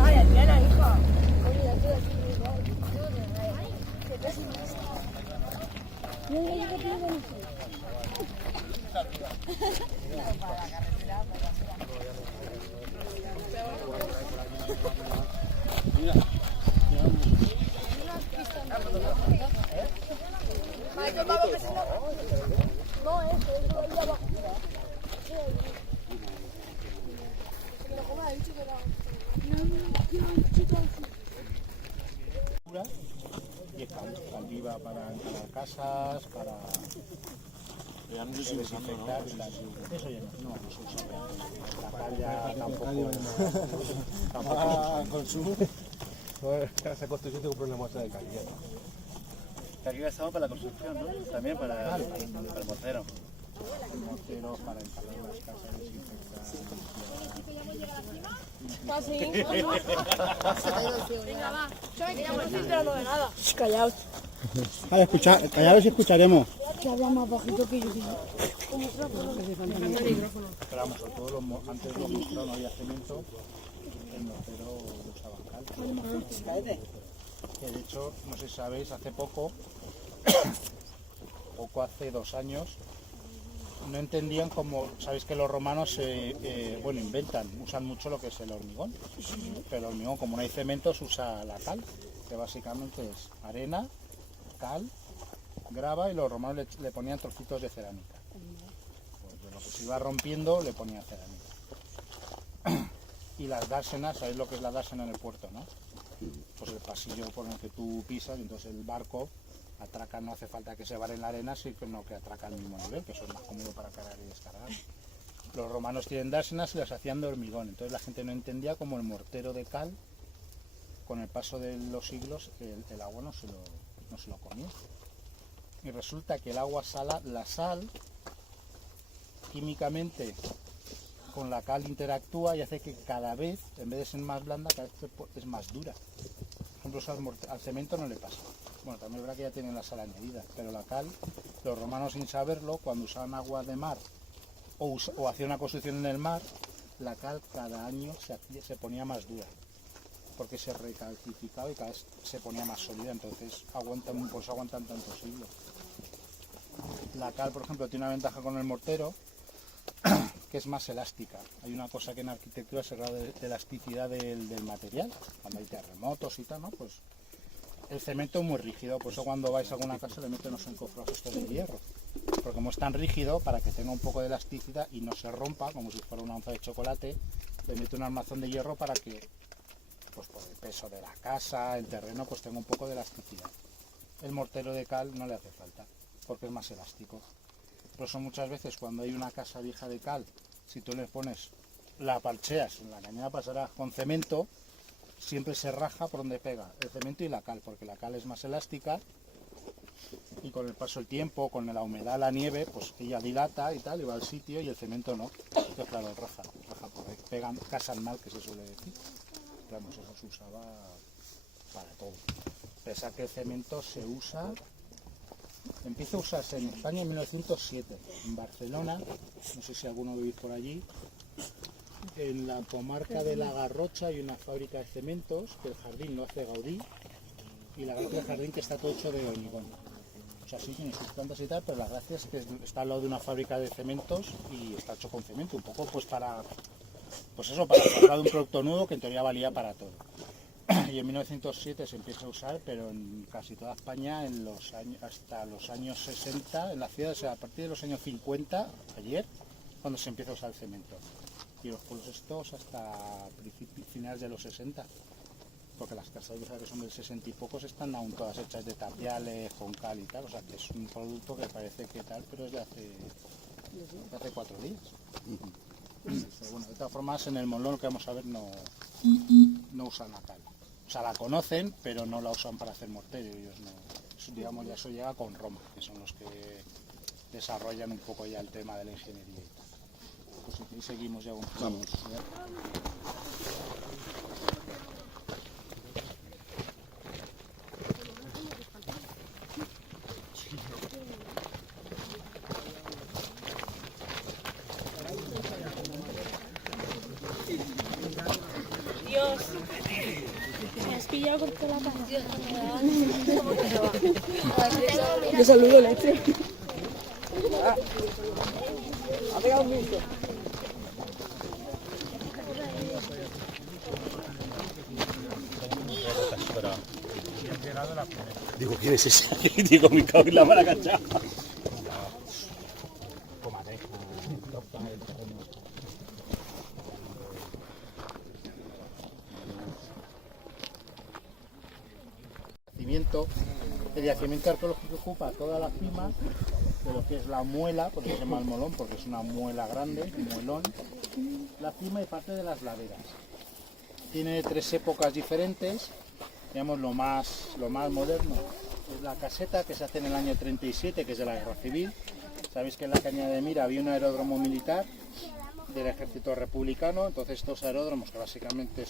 Ay, Adriana, hija. Y es cal viva para encalar casas, para desinfectar y tal. Eso ya no se usa. La cal ya tampoco. Consumo. Esa construcción tiene un problema de calidad. Aquí gastamos para la construcción, ¿no? También para el mortero. El mortero para encalar las casas, desinfectar. Venga, va. Que ya no estoy enterando de nada. Callaos, Vale, callaros y escucharemos. que habla más bajito que yo. Pero vamos, sobre todo antes los morteros no había cemento, el mortero usaba cal. Que de hecho, no sé si sabéis, hace poco, hace 2 años, no entendían cómo, sabéis que los romanos usan mucho lo que es el hormigón, pero el hormigón, como no hay cemento, se usa la cal, que básicamente es arena, cal, grava, y los romanos le ponían trocitos de cerámica. Pues de lo que se iba rompiendo le ponían cerámica. Y las dársenas, ¿sabéis lo que es la dársena en el puerto, no? Pues el pasillo por el que tú pisas, y entonces el barco atraca, no hace falta que se vare en la arena, sino que atraca al mismo nivel, que eso es más cómodo para cargar y descargar. Los romanos tienen dársenas y las hacían de hormigón, entonces la gente no entendía cómo el mortero de cal, con el paso de los siglos, el agua no se lo comía. Y resulta que el agua la sal, químicamente con la cal interactúa y hace que cada vez, en vez de ser más blanda, cada vez es más dura. Por ejemplo, al cemento no le pasa. Bueno, también es verdad que ya tienen la sal añadida, pero la cal, los romanos sin saberlo, cuando usaban agua de mar o hacían una construcción en el mar, la cal cada año se ponía más dura, porque se recalcificaba y cada vez se ponía más sólida, entonces por eso aguantan tantos siglos. La cal, por ejemplo, tiene una ventaja con el mortero, que es más elástica. Hay una cosa que en arquitectura se habla de elasticidad del material, cuando hay terremotos y tal, ¿no? Pues el cemento es muy rígido, por eso cuando vais a alguna casa le meten unos encofrados de hierro, porque como es tan rígido, para que tenga un poco de elasticidad y no se rompa, como si fuera una onza de chocolate, le mete un armazón de hierro para que, pues por el peso de la casa, el terreno, pues tenga un poco de elasticidad. El mortero de cal no le hace falta, porque es más elástico. Por eso muchas veces cuando hay una casa vieja de cal, si tú le pones, la parcheas, la cañada pasará con cemento, siempre se raja por donde pega el cemento y la cal, porque la cal es más elástica y con el paso del tiempo, con la humedad, la nieve, pues ella dilata y tal, y va al sitio, y el cemento no. Entonces claro, raja por ahí, casan mal, que se suele decir. Pero vamos, eso se usaba para todo. Pensar que el cemento se usa, empieza a usarse en España en 1907, en Barcelona, no sé si alguno vivís por allí, en la comarca de La Garrocha hay una fábrica de cementos, que el jardín lo hace Gaudí, y la gracia del jardín que está todo hecho de hormigón. O sea, sí tiene sus plantas y tal, pero la gracia es que está al lado de una fábrica de cementos y está hecho con cemento, un poco pues para sacar un producto nuevo que en teoría valía para todo. Y en 1907 se empieza a usar, pero en casi toda España hasta los años 60, en la ciudad, o sea, a partir de los años 50, ayer, cuando se empieza a usar el cemento. Y los pueblos estos hasta finales de los 60, porque las casas viejas que son del 60 y pocos están aún todas hechas de tapiales, con cal y tal, o sea que es un producto que parece que tal, pero es de hace 4 días. Pero bueno, de todas formas en el Molón, que vamos a ver, no usan la cal. O sea, la conocen, pero no la usan para hacer mortero, ellos no. Digamos, ya eso llega con Roma, que son los que desarrollan un poco ya el tema de la ingeniería y tal. Pues si seguimos ya con... Vamos. corto la cara. Yo saludo la este. Ha pegado un bicho. Digo, ¿quién es ese? Digo, me cago en la mala cachada. El yacimiento arqueológico ocupa toda la cima de lo que es la muela, por eso se llama el molón, porque es una muela grande, un muelón, la cima y parte de las laderas. Tiene 3 épocas diferentes, digamos lo más moderno es la caseta, que se hace en el año 37, que es de la Guerra Civil. Sabéis que en la Cañada de Mira había un aeródromo militar del ejército republicano, entonces estos aeródromos, que básicamente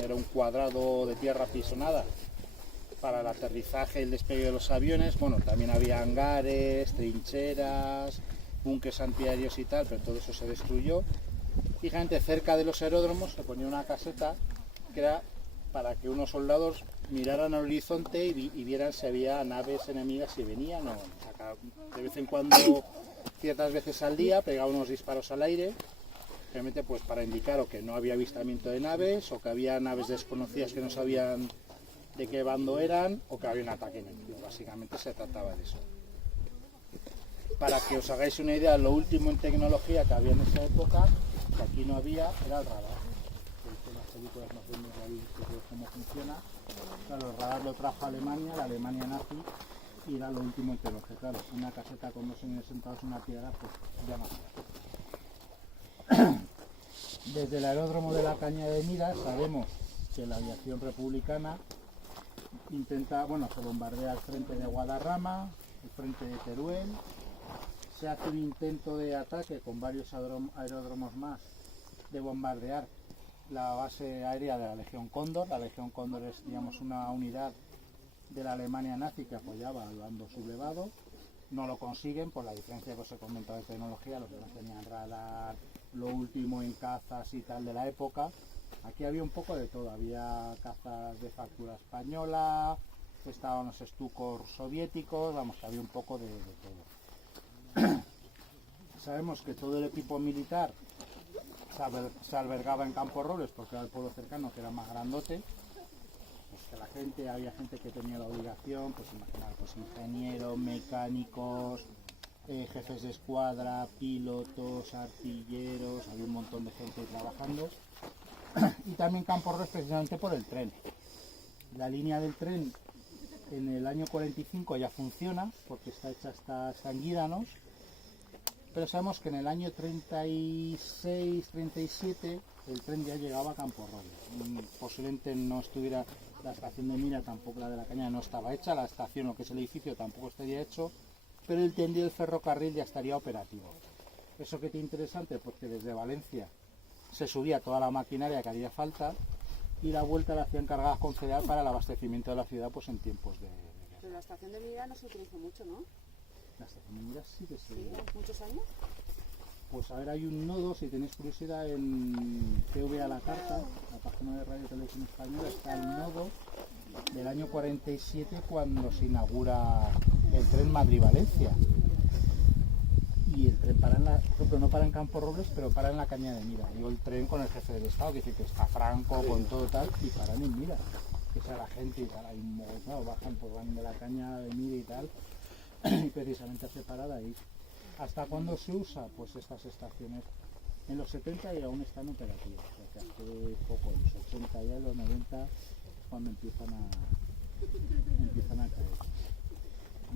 era un cuadrado de tierra apisonada para el aterrizaje y el despegue de los aviones. Bueno, también había hangares, trincheras, búnkeres antiaéreos y tal, pero todo eso se destruyó. Y gente cerca de los aeródromos se ponía una caseta que era para que unos soldados miraran al horizonte y vieran si había naves enemigas, si venían o no. De vez en cuando, ciertas veces al día, pegaba unos disparos al aire, realmente pues para indicar o que no había avistamiento de naves, o que había naves desconocidas que no sabían de qué bando eran, o que había un ataque enemigo. Básicamente se trataba de eso. Para que os hagáis una idea, lo último en tecnología que había en esa época, que aquí no había, era el radar. En las películas más bien de cómo funciona. Claro, el radar lo trajo Alemania, la Alemania nazi, y era lo último en tecnología. Claro, una caseta con 2 señores sentados en una piedra, pues ya no. Desde el aeródromo de la Cañada de Mira sabemos que la aviación republicana se bombardea el frente de Guadarrama, el frente de Teruel, se hace un intento de ataque con varios aeródromos más de bombardear la base aérea de la Legión Cóndor. La Legión Cóndor es, digamos, una unidad de la Alemania nazi que apoyaba al bando sublevado. No lo consiguen por la diferencia que os he comentado de tecnología, los demás tenían radar, lo último en cazas y tal de la época. Aquí había un poco de todo, había cazas de factura española, estaban los Stukas soviéticos, vamos, había un poco de todo. Sabemos que todo el equipo militar se albergaba en Campos Robles porque era el pueblo cercano, que era más grandote. Pues que había gente que tenía la obligación, pues imaginar, pues ingenieros, mecánicos, jefes de escuadra, pilotos, artilleros, había un montón de gente trabajando. Y también Campos Robles precisamente por el tren. La línea del tren en el año 45 ya funciona porque está hecha hasta Anguídanos, pero sabemos que en el año 36-37 el tren ya llegaba a Campos Robles. Posiblemente no estuviera la estación de Mira, tampoco la de la Cañada no estaba hecha, la estación, lo que es el edificio, tampoco estaría hecho, pero el tendido del ferrocarril ya estaría operativo. ¿Eso qué tiene interesante? Porque desde Valencia se subía toda la maquinaria que haría falta y la vuelta la hacían cargadas con cereal para el abastecimiento de la ciudad pues en tiempos de guerra. Pero la estación de Mira no se utilizó mucho, ¿no? La estación de Mira sí que se... ¿Sí? ¿Muchos años? Pues a ver, hay un nodo, si tenéis curiosidad, en TV a la carta, la página de Radio y Televisión Española, está el nodo del año 47 cuando se inaugura el tren Madrid-Valencia. Y el tren para por ejemplo, no para en Campos Robles, pero para en la Cañada de Mira. Digo el tren con el jefe del Estado, que dice que está Franco, con todo tal, y paran en Mira. Que sea la gente y tal, hay un montón, bajan por van de la Cañada de Mira y tal, y precisamente hace parada ahí. ¿Hasta cuándo se usa? Pues estas estaciones en los 70 y aún están operativas, o sea que hace poco, en los 80 y en los 90 es cuando empiezan a caer.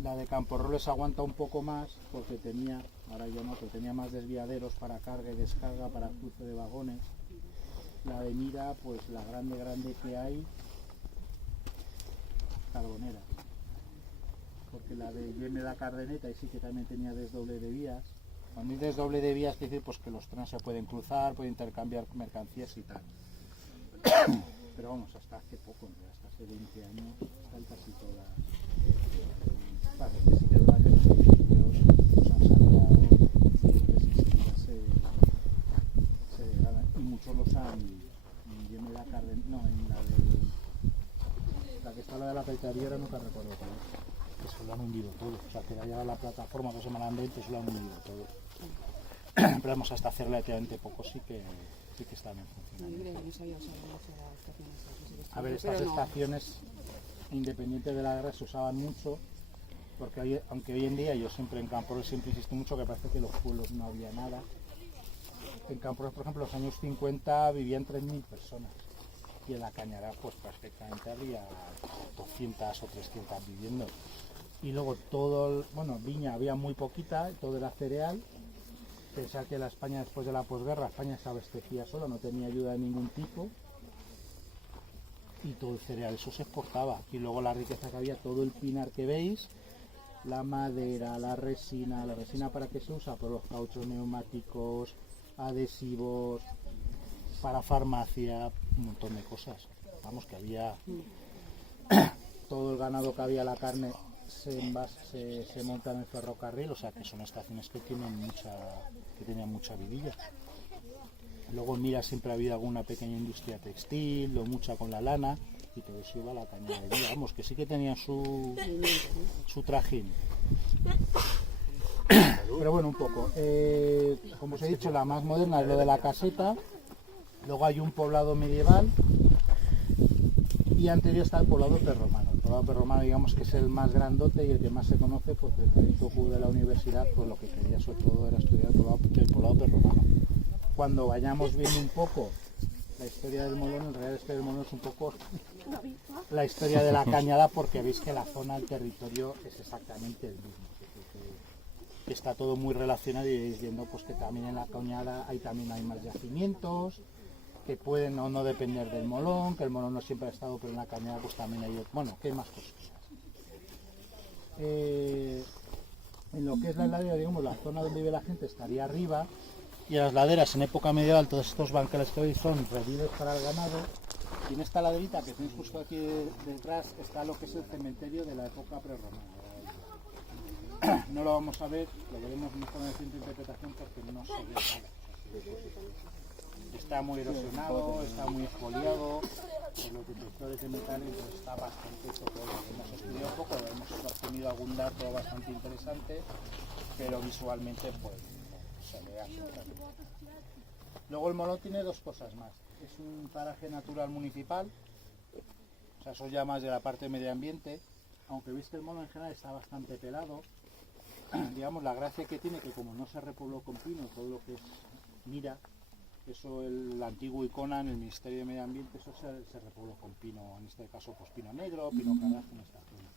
La de Campos Robles aguanta un poco más porque tenía, ahora ya no, pero tenía más desviaderos para carga y descarga, para cruce de vagones. La de Mira, pues la grande que hay, Carbonera. Porque la de Yeme la Cardeneta y sí que también tenía desdoble de vías. Cuando hay desdoble de vías quiere decir pues que los trenes se pueden cruzar, pueden intercambiar mercancías y tal. Pero vamos, hasta hace poco, hasta hace 20 años, están casi todas. Vale, que sí que es verdad que los edificios los han saneado, se degradan y muchos los han en Yeme la Cardeneta, no, en la han hundido todo. O sea, que ya la plataforma 2 semanas antes lo han hundido todo. Pero vamos, hasta hacer relativamente poco sí que están en funcionamiento. No sabía usar mucho las estaciones. A ver, estas estaciones, independientes de la guerra, se usaban mucho, porque aunque hoy en día yo siempre en Camporros siempre insisto mucho que parece que en los pueblos no había nada. En Camporros, por ejemplo, en los años 50 vivían 3.000 personas y en la Cañada pues perfectamente había 200 o 300 viviendo. Y luego viña había muy poquita, todo era cereal. Pensar que la España después de la posguerra, España se abastecía sola, no tenía ayuda de ningún tipo. Y todo el cereal, eso se exportaba. Y luego la riqueza que había, todo el pinar que veis, la madera, la resina para qué se usa, por los cauchos neumáticos, adhesivos, para farmacia, un montón de cosas. Vamos, que había todo el ganado que había, la carne se monta en el ferrocarril, o sea que son estaciones que tenían mucha vidilla. Luego mira, siempre ha habido alguna pequeña industria textil o mucha con la lana y todo eso iba a la cañadería. Vamos, que sí que tenían su trajín. Pero bueno, un poco. Como os he dicho, la más moderna es lo de la caseta. Luego hay un poblado medieval y anterior está el poblado prerromano. El poblado prerromano, digamos que es el más grandote y el que más se conoce, porque el proyecto de la universidad, pues lo que quería sobre todo era estudiar el poblado prerromano. Cuando vayamos viendo un poco la historia del Molón, en realidad la historia del Molón es un poco la historia de la Cañada, porque veis que la zona, el territorio es exactamente el mismo. Que está todo muy relacionado y iréis viendo pues, que también en la Cañada hay más yacimientos, que pueden o no depender del Molón, que el Molón no siempre ha estado, pero en la Cañada pues también hay, que hay más cosas. En lo que es la ladera, digamos, la zona donde vive la gente estaría arriba, y en las laderas en época medieval todos estos banqueles que veis son rediles para el ganado, y en esta laderita que tenéis justo aquí detrás está lo que es el cementerio de la época prerromana. No lo vamos a ver, lo veremos mejor en el centro de interpretación porque no se ve nada. Está muy erosionado, está muy exfoliado, por los detectores de metal, entonces está bastante todo. Hemos estudiado un poco, hemos obtenido algún dato bastante interesante, pero visualmente pues se ve absolutamente. Luego el Molón tiene dos cosas más. Es un paraje natural municipal, o sea, eso ya más de la parte de medio ambiente, aunque veis que el Molón en general está bastante pelado. Digamos, la gracia que tiene que como no se repobló con pino, todo lo que es mira, eso el antiguo Icona en el Ministerio de Medio Ambiente, eso se repobló con pino, en este caso pues pino negro, pino carrasco en esta zona.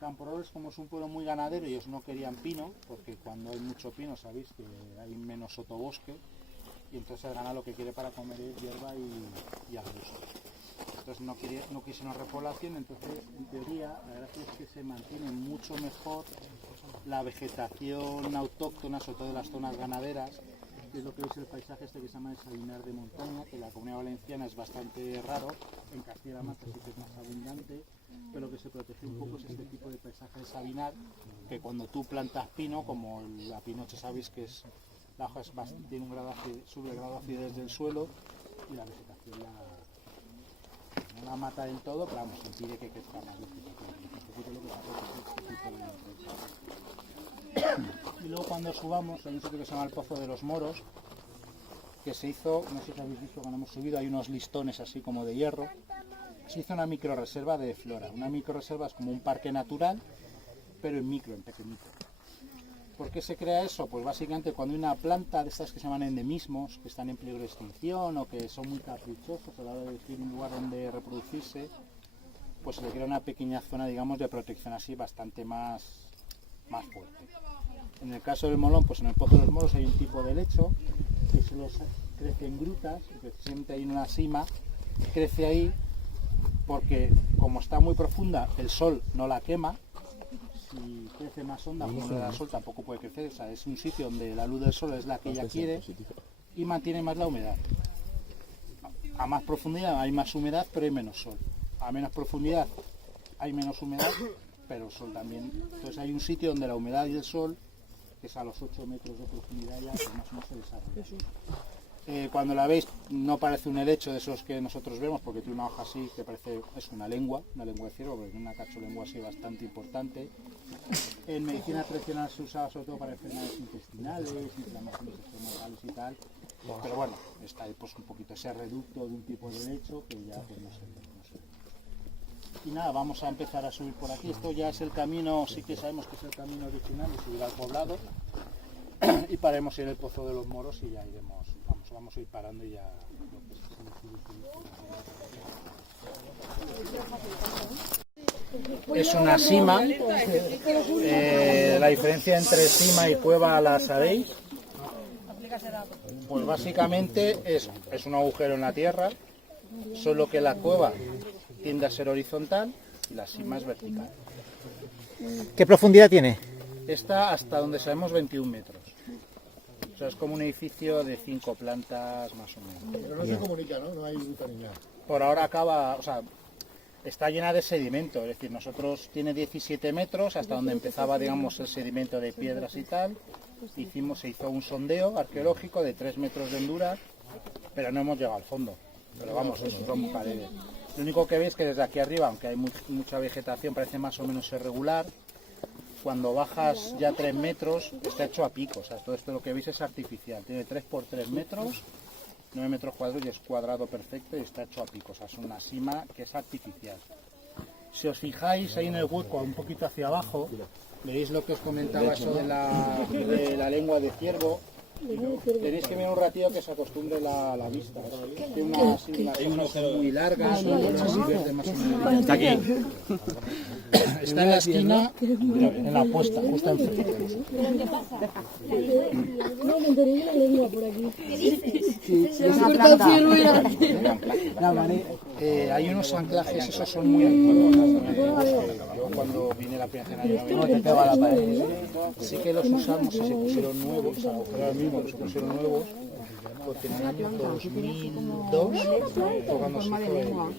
Camporores, como es un pueblo muy ganadero, ellos no querían pino, porque cuando hay mucho pino sabéis que hay menos sotobosque, y entonces el ganado lo que quiere para comer es hierba y arbusto. Entonces no quisieron repoblación, entonces en teoría la gracia es que se mantiene mucho mejor la vegetación autóctona, sobre todo de las zonas ganaderas, que es lo que veis el paisaje este que se llama el Sabinar de montaña, que en la Comunidad Valenciana es bastante raro, en Castilla-La Mancha sí que es más abundante, pero lo que se protege un poco es este tipo de paisaje de Sabinar, que cuando tú plantas pino, como la pinoche sabéis que la hoja tiene un grado sube el grado de acidez del suelo y la vegetación no la mata del todo, pero vamos, impide que crezca más y luego cuando subamos hay un sitio que se llama el Pozo de los Moros, que se hizo, no sé si habéis visto cuando hemos subido, hay unos listones así como de hierro, se hizo una microrreserva de flora. Una microrreserva es como un parque natural, pero en pequeñito. ¿Por qué se crea eso? Pues básicamente cuando hay una planta de estas que se llaman endemismos, que están en peligro de extinción o que son muy caprichosos a la hora de elegir un lugar donde reproducirse, pues se le crea una pequeña zona, digamos, de protección así bastante más fuerte. En el caso del Molón, pues en el Pozo de los Moros hay un tipo de lecho que solo crece en grutas, que siempre hay una cima, crece ahí porque como está muy profunda el sol no la quema. Si crece más honda, como no le da sol tampoco puede crecer, o sea, es un sitio donde la luz del sol es la que ella quiere y mantiene más la humedad. A más profundidad hay más humedad, pero hay menos sol. A menos profundidad hay menos humedad, pero el sol también. Entonces hay un sitio donde la humedad y el sol, que es a los 8 metros de profundidad ya, pues más o menos se desarrolla. Cuando la veis no parece un helecho de esos que nosotros vemos, porque tiene una hoja así que parece, es una lengua de ciervo, porque tiene una cacholengua así bastante importante. En medicina tradicional se usaba sobre todo para enfermedades intestinales, inflamaciones estomacales y tal. Pero bueno, está ahí pues un poquito ese reducto de un tipo de helecho que ya pues no se ve. Y nada, vamos a empezar a subir por aquí. Esto ya es el camino, sí que sabemos que es el camino original de subir al poblado. Y paremos en el Pozo de los Moros y ya iremos, vamos a ir parando y ya. Es una sima. La diferencia entre sima y cueva la sabéis. Pues básicamente es un agujero en la tierra, solo que la cueva tiende a ser horizontal y la sima es vertical. ¿Qué profundidad tiene? Está hasta donde sabemos 21 metros. O sea, es como un edificio de 5 plantas más o menos. Pero no se comunica, ¿no? No hay ruta ni nada. Por ahora acaba, o sea, está llena de sedimento, es decir, nosotros tiene 17 metros hasta donde empezaba, digamos, el sedimento de piedras y tal. Se hizo un sondeo arqueológico de 3 metros de hondura, pero no hemos llegado al fondo. Pero vamos, eso son paredes. Lo único que veis es que desde aquí arriba, aunque hay mucha vegetación, parece más o menos irregular. Cuando bajas ya 3 metros, está hecho a pico. O sea, todo esto lo que veis es artificial. Tiene 3 por 3 metros, 9 metros cuadrados y es cuadrado perfecto y está hecho a pico. O sea, es una sima que es artificial. Si os fijáis ahí en el hueco, un poquito hacia abajo, veis lo que os comentaba eso de la lengua de ciervo. Tenéis que mirar un ratillo que se acostumbre la vista. Tiene unas hojas muy largas, unas verdes más o menos. Está aquí. Está en la esquina, en la puesta, justo enfrente. No, me enteré la lengua por aquí. ¿Qué dices? Se me ha cortado el cielo y hay unos anclajes, esos son muy antiguos. Yo cuando vine la primera vez no te pegaba la pared. Sí que los usamos y se pusieron nuevos, al agujero ahora mismo se pusieron nuevos, porque en el año 2002 fue cuando se hizo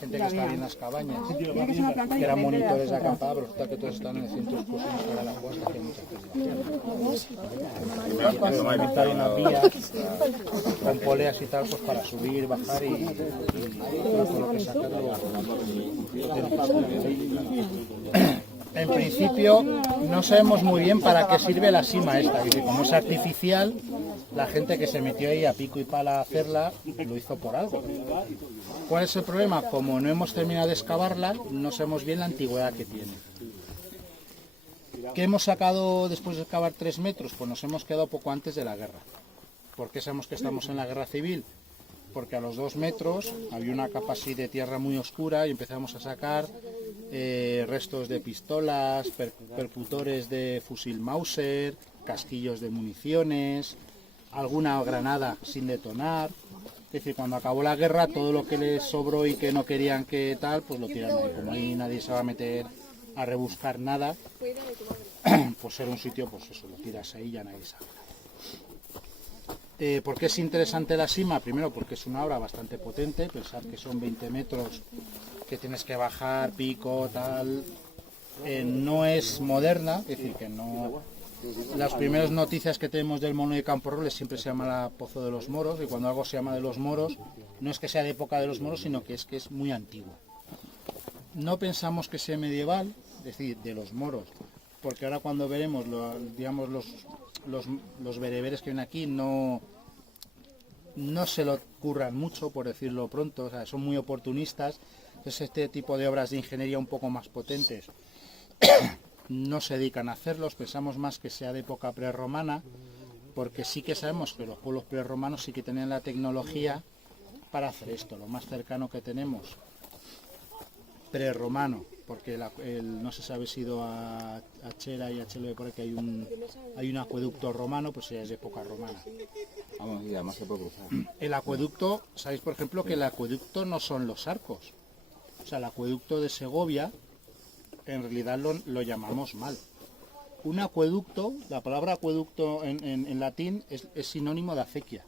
gente que estaba en las cabañas, que eran monitores de acampada, pero resulta que todos están en el centro de excursiones para la costa, que muchas veces montar unas vías con poleas y tal, pues para subir, bajar y todo lo que saca En principio no sabemos muy bien para qué sirve la sima esta, que como es artificial, la gente que se metió ahí a pico y pala a hacerla lo hizo por algo. ¿Cuál es el problema? Como no hemos terminado de excavarla, no sabemos bien la antigüedad que tiene. ¿Qué hemos sacado después de excavar 3 metros? Pues nos hemos quedado poco antes de la guerra. ¿Por qué sabemos que estamos en la guerra civil? Porque a los 2 metros había una capa así de tierra muy oscura y empezamos a sacar restos de pistolas, percutores de fusil Mauser, casquillos de municiones, alguna granada sin detonar. Es decir, cuando acabó la guerra, todo lo que les sobró y que no querían que tal, pues lo tiraron ahí. Como ahí nadie se va a meter a rebuscar nada, pues ser un sitio, pues eso, lo tiras ahí y ya nadie sabe. ¿Por qué es interesante la sima? Primero porque es una obra bastante potente, pensar que son 20 metros que tienes que bajar, pico, tal. No es moderna, es decir, que no... Las primeras noticias que tenemos del Mono de Camporrobles siempre se llama la Pozo de los Moros, y cuando algo se llama de los Moros, no es que sea de época de los Moros, sino que es muy antiguo. No pensamos que sea medieval, es decir, de los Moros, porque ahora cuando veremos, digamos, los bereberes que ven aquí no se lo curran mucho, por decirlo pronto, o sea, son muy oportunistas. Entonces este tipo de obras de ingeniería un poco más potentes no se dedican a hacerlos. Pensamos más que sea de época prerromana, porque sí que sabemos que los pueblos prerromanos sí que tenían la tecnología para hacer esto. Lo más cercano que tenemos prerromano, porque no se sabe si ha ido a Chera y a Chelo de por ahí, que hay un acueducto romano, pues ya es de época romana. Vamos, y además se puede cruzar. El acueducto, sabéis por ejemplo que el acueducto no son los arcos. O sea, el acueducto de Segovia, en realidad lo llamamos mal. Un acueducto, la palabra acueducto en latín es sinónimo de acequia.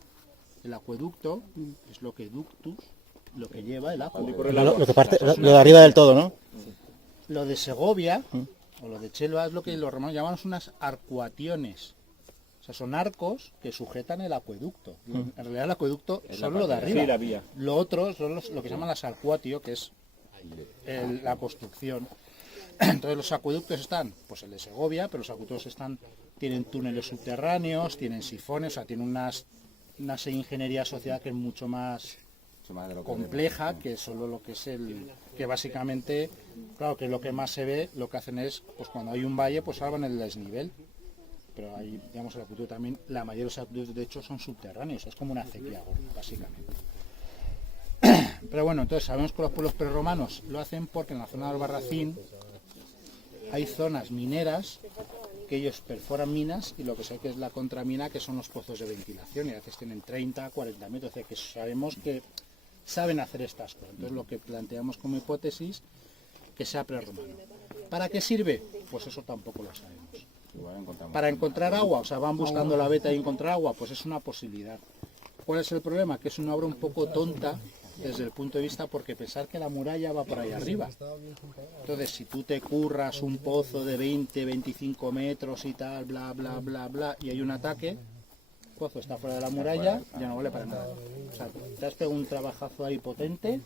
El acueducto es lo que ductus, lo que lleva el agua. Lo que parte, lo de arriba del todo, ¿no? Lo de Segovia, o lo de Chelva, es lo que los romanos llamaban unas arcuaciones. O sea, son arcos que sujetan el acueducto. En realidad el acueducto es solo lo de parte- arriba. Sí, la vía. Lo otro son lo que se llaman las arcuatio, que es la construcción. Entonces los acueductos están, pues el de Segovia, pero los acueductos tienen túneles subterráneos, tienen sifones, o sea, tienen una ingeniería asociada que es mucho más Mucho más de lo que compleja que solo lo que es que básicamente, claro, que lo que más se ve, lo que hacen es, pues cuando hay un valle, pues salvan el desnivel. Pero ahí, digamos, el acueducto también, la mayoría de los acueductos de hecho son subterráneos, es como una acequia gorda, básicamente. Pero bueno, entonces sabemos que los pueblos prerromanos lo hacen porque en la zona de Albarracín hay zonas mineras que ellos perforan minas y lo que sé que es la contramina, que son los pozos de ventilación, y a veces tienen 30, 40 metros, o sea que sabemos que saben hacer estas cosas. Entonces lo que planteamos como hipótesis, que sea prerromano. ¿Para qué sirve? Pues eso tampoco lo sabemos. igual encontramos. Para encontrar agua, o sea, van buscando la veta y encontrar agua, pues es una posibilidad. ¿Cuál es el problema? Que es una obra un poco tonta desde el punto de vista porque pensar que la muralla va por ahí arriba. Entonces, si tú te curras un pozo de 20, 25 metros y tal, bla, bla, bla, bla, y hay un ataque, el pozo está fuera de la muralla, ya no vale para nada. O sea, te has pegado un trabajazo ahí potente,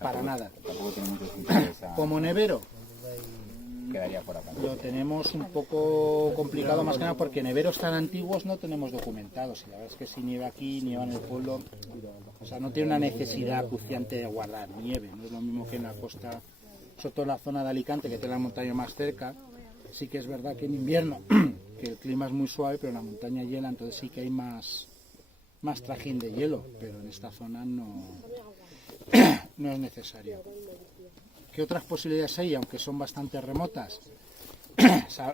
para nada. Tampoco tiene mucho sentido esa. Como nevero, Quedaría por acá. lo tenemos un poco complicado más que nada porque neveros tan antiguos no tenemos documentados. Y la verdad es que si nieva aquí, nieva en el pueblo, o sea, no tiene una necesidad acuciante de guardar nieve. No es lo mismo que en la costa, sobre todo en la zona de Alicante, que tiene la montaña más cerca. Sí que es verdad que en invierno, que el clima es muy suave, pero en la montaña hiela, entonces sí que hay más trajín de hielo, pero en esta zona no es necesario. ¿Qué otras posibilidades hay, aunque son bastante remotas?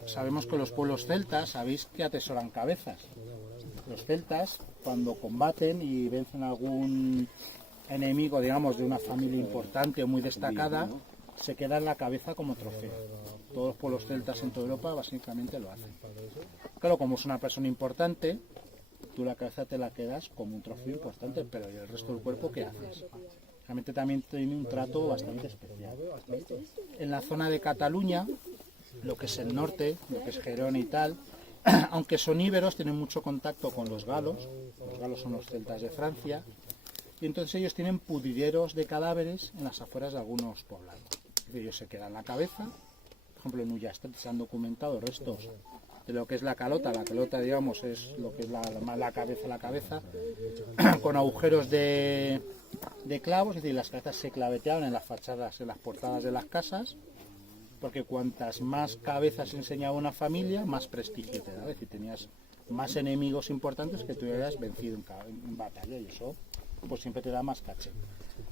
Sabemos que los pueblos celtas, sabéis que atesoran cabezas. Los celtas, cuando combaten y vencen a algún enemigo, digamos, de una familia importante o muy destacada, se queda en la cabeza como trofeo. Todos los pueblos celtas en toda Europa básicamente lo hacen. Claro, como es una persona importante, tú la cabeza te la quedas como un trofeo importante, pero ¿y el resto del cuerpo qué haces? Realmente también tiene un trato bastante especial. En la zona de Cataluña, lo que es el norte, lo que es Gerona y tal, aunque son íberos, tienen mucho contacto con los galos son los celtas de Francia, y entonces ellos tienen pudrideros de cadáveres en las afueras de algunos poblados. Ellos se quedan la cabeza, por ejemplo en Ullastret se han documentado restos de lo que es la calota digamos es lo que es la cabeza, con agujeros de clavos, es decir, las cabezas se claveteaban en las fachadas, en las portadas de las casas, porque cuantas más cabezas enseñaba una familia, más prestigio te daba, es decir, tenías más enemigos importantes que tú hayas vencido en batalla, y eso pues siempre te da más caché.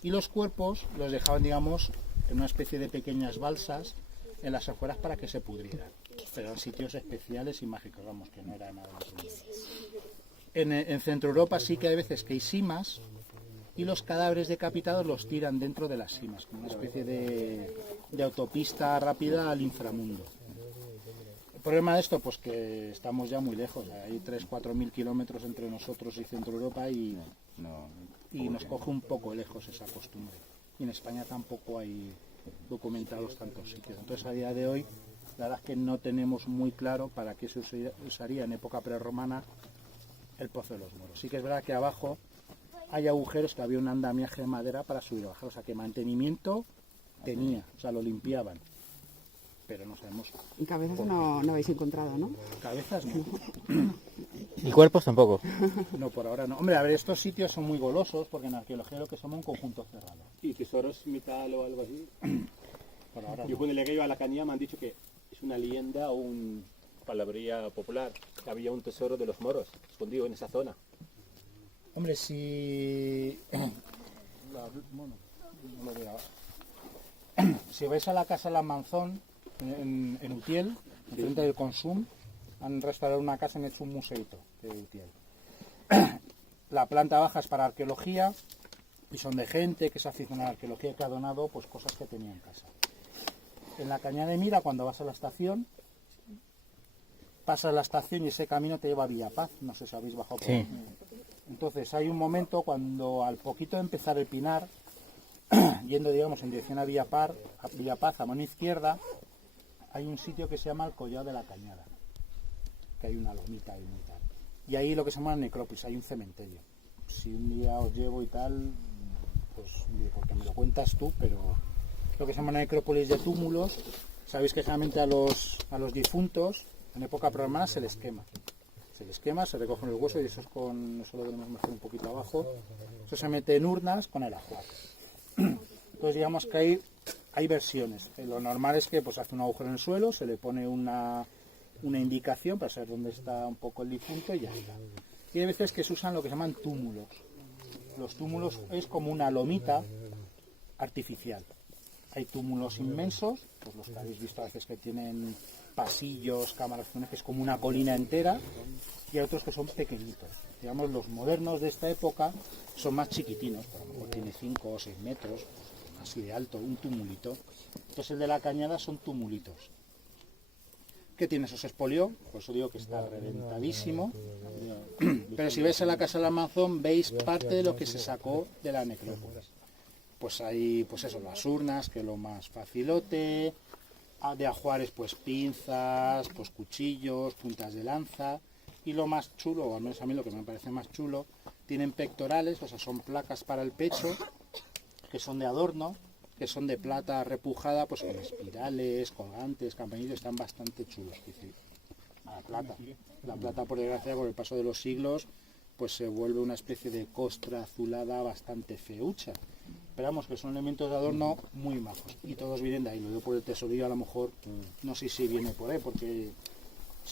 Y los cuerpos los dejaban, digamos, en una especie de pequeñas balsas en las afueras para que se pudrieran, pero en sitios especiales y mágicos, vamos, que no era nada más. En Centro Europa sí que hay veces que hay simas, y los cadáveres decapitados los tiran dentro de las simas, como una especie de autopista rápida al inframundo. El problema de esto, pues que estamos ya muy lejos, hay 3-4 mil kilómetros entre nosotros y Centro Europa y nos coge un poco lejos esa costumbre. Y en España tampoco hay documentados tantos sitios. Entonces a día de hoy, la verdad es que no tenemos muy claro para qué se usaría en época prerromana el Pozo de los Moros. Sí que es verdad que abajo hay agujeros, que había un andamiaje de madera para subir y bajar, o sea que mantenimiento tenía, o sea lo limpiaban, pero no sabemos. Y cabezas no habéis encontrado, ¿no? Cabezas no, Y cuerpos tampoco. no por ahora no. Hombre, a ver, estos sitios son muy golosos porque en arqueología lo que somos un conjunto cerrado. ¿Y tesoros metal o algo así? Por ahora Yo no. cuando llegué yo a la cañada me han dicho que es una leyenda o una palabrería popular, que había un tesoro de los moros escondido en esa zona. Hombre, si... bueno, no lo veo ahora. Si vais a la Casa La Manzón, en Utiel, enfrente del Consum, han restaurado una casa, han hecho un museito de Utiel. La planta baja es para arqueología, y son de gente que se aficiona a la arqueología y que ha donado pues cosas que tenía en casa. En la Cañada de Mira, cuando vas a la estación, pasas la estación y ese camino te lleva a Villapaz, no sé si habéis bajado por ahí. Entonces hay un momento cuando al poquito de empezar el Pinar, yendo digamos en dirección a Villapaz, a mano izquierda, hay un sitio que se llama el Collado de la Cañada, que hay una lomita ahí muy tal. y ahí lo que se llama necrópolis, hay un cementerio. Si un día os llevo y tal, pues porque me lo cuentas tú, pero lo que se llama necrópolis de túmulos, sabéis que generalmente a los difuntos en época prerromana se les quema. Se recogen los huesos y eso lo tenemos mejor un poquito abajo. Eso se mete en urnas con el ajuar. Entonces digamos que hay versiones. Lo normal es que pues hace un agujero en el suelo, se le pone una indicación para saber dónde está un poco el difunto y ya está. Y hay veces que se usan lo que se llaman túmulos. Los túmulos es como una lomita artificial. Hay túmulos inmensos, pues los que habéis visto a veces que tienen pasillos, cámaras, que es como una colina entera, y hay otros que son pequeñitos. Digamos, los modernos de esta época son más chiquitinos, por lo mejor tiene 5 o 6 metros, así de alto, un tumulito. Entonces el de la Cañada son tumulitos. ¿Qué tiene? Eso se expolió, por eso digo que está reventadísimo. Pero si veis en la Casa del Almanzón, veis parte de lo que se sacó de la necrópolis. Pues hay, pues eso, las urnas, que es lo más facilote, de ajuares, pues pinzas, pues cuchillos, puntas de lanza, y lo más chulo, o al menos a mí lo que me parece más chulo, tienen pectorales, o sea, son placas para el pecho, que son de adorno, que son de plata repujada, pues con espirales, colgantes, campanillos, están bastante chulos. La plata, por desgracia, por el paso de los siglos, pues se vuelve una especie de costra azulada bastante feucha. Esperamos que son elementos de adorno muy majos, y todos vienen de ahí. Lo digo por el tesorillo, a lo mejor, no sé si viene por ahí, porque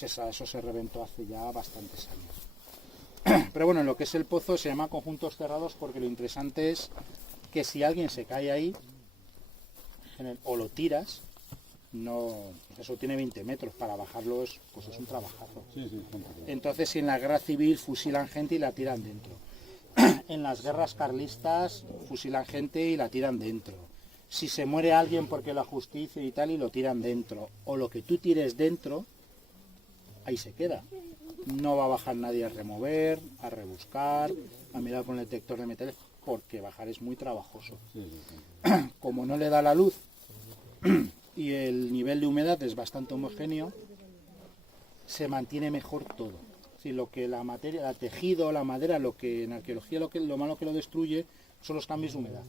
eso se reventó hace ya bastantes años. Pero bueno, en lo que es el pozo se llama conjuntos cerrados porque lo interesante es que si alguien se cae ahí, o lo tiras, no, eso tiene 20 metros, para bajarlo pues es un trabajazo. Entonces, si en la guerra civil fusilan gente y la tiran dentro, en las guerras carlistas fusilan gente y la tiran dentro, si se muere alguien porque la justicia y tal y lo tiran dentro, o lo que tú tires dentro, ahí se queda. No va a bajar nadie a remover, a rebuscar, a mirar con el detector de metales, porque bajar es muy trabajoso. Como no le da la luz y el nivel de humedad es bastante homogéneo, se mantiene mejor todo. Si lo que la materia, el tejido, la madera, lo que en arqueología lo malo que lo destruye son los cambios de humedad.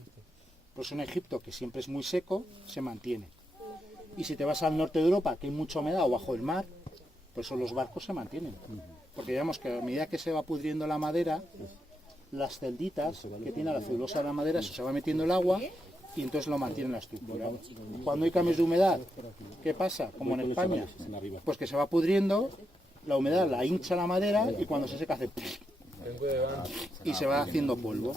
Por eso en Egipto, que siempre es muy seco, se mantiene. Y si te vas al norte de Europa, que hay mucha humedad, o bajo el mar, pues eso los barcos se mantienen. Porque digamos que a medida que se va pudriendo la madera, las celditas que tiene la celulosa de la madera, eso se va metiendo el agua y entonces lo mantiene la estructura. Cuando hay cambios de humedad, ¿qué pasa? Como en España, pues que se va pudriendo, la humedad la hincha la madera y cuando se seca hace y se va haciendo polvo.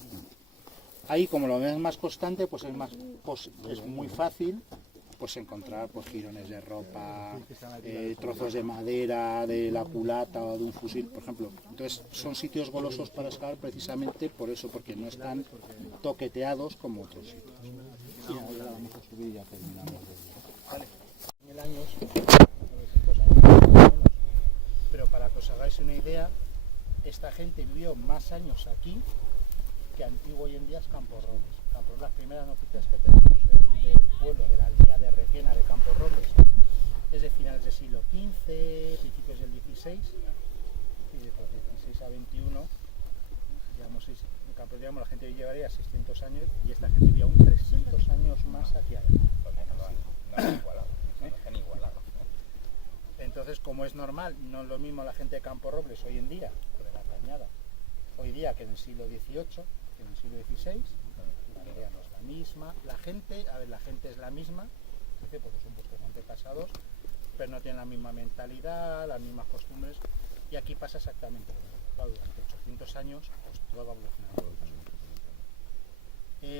Ahí, como la humedad es más constante, pues es muy fácil pues encontrar pues jirones de ropa, trozos de madera, de la culata o de un fusil, por ejemplo. Entonces son sitios golosos para excavar precisamente por eso, porque no están toqueteados como otros sitios. Y ahora vamos a subir y ya terminamos. Vale. 1000 años, 900 años más o menos. Pero para que os hagáis una idea, esta gente vivió más años aquí que antiguo hoy en día es Campos Robles. Las primeras noticias que tenemos del pueblo, de la aldea de Requena de Campos Robles, es de finales del siglo XV, principios del XVI, y de 16 a 21, digamos, en Campos, digamos, la gente llevaría 600 años y esta gente vivía aún 300 años más aquí adentro. Entonces, como es normal, no es lo mismo la gente de Campos Robles hoy en día, o de la Cañada, hoy día que en el siglo XVIII, que en el siglo XVI, la idea no es la misma, la gente es la misma, porque son vuestros antepasados, pero no tienen la misma mentalidad, las mismas costumbres, y aquí pasa exactamente lo mismo. Claro, durante 800 años, pues todo va evolucionando.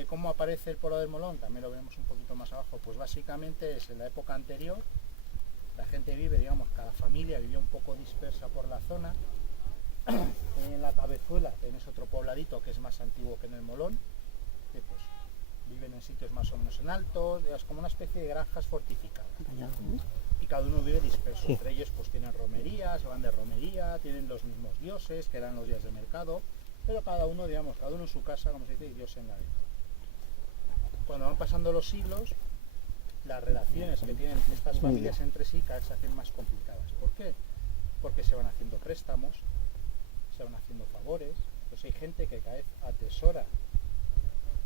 ¿Cómo aparece el Poblado del Molón? También lo vemos un poquito más abajo, pues básicamente es en la época anterior, la gente vive, digamos, cada familia vivía un poco dispersa por la zona. En la Cabezuela tenéis otro pobladito que es más antiguo que en el Molón, que pues viven en sitios más o menos en altos, es como una especie de granjas fortificadas. Y cada uno vive disperso, entre ellos pues tienen romerías, se van de romería, tienen los mismos dioses, que eran los días de mercado, pero cada uno, digamos, cada uno en su casa, como se dice, y Dios en la de. Cuando van pasando los siglos, las relaciones que tienen estas familias entre sí cada vez se hacen más complicadas. ¿Por qué? Porque se van haciendo préstamos, se van haciendo favores. Pues hay gente que cada vez atesora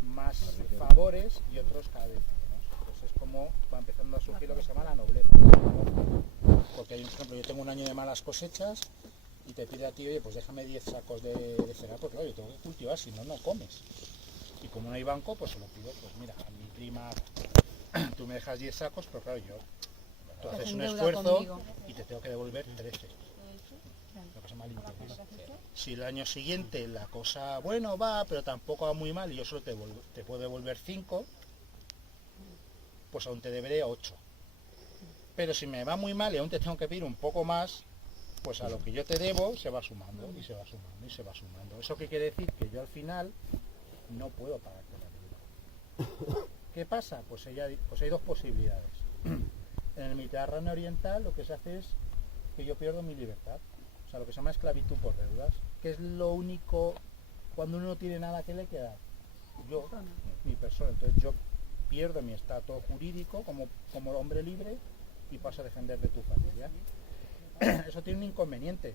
más favores y otros cada vez menos. Pues es como va empezando a surgir lo que se llama la nobleza. Porque hay, por ejemplo, yo tengo un año de malas cosechas y te pide a ti, oye, pues déjame 10 sacos de cereal, porque claro, yo tengo que cultivar, si no, no comes. Y como no hay banco, pues se lo pido, pues mira, a mi prima, tú me dejas 10 sacos, pero claro, tú haces un esfuerzo y te tengo que devolver 13. Lo que se llama el interés. Si el año siguiente la cosa, bueno, va, pero tampoco va muy mal y yo solo te puedo devolver 5, pues aún te deberé 8. Pero si me va muy mal y aún te tengo que pedir un poco más, pues a lo que yo te debo se va sumando y se va sumando y se va sumando. ¿Eso qué quiere decir? Que yo al final no puedo pagarte la deuda. ¿Qué pasa? Pues hay dos posibilidades. En el Mediterráneo oriental lo que se hace es que yo pierdo mi libertad. O sea, lo que se llama esclavitud por deudas, que es lo único cuando uno no tiene nada que le queda. Yo, mi persona, entonces yo pierdo mi estatus jurídico como hombre libre y paso a defender de tu familia. Eso tiene un inconveniente.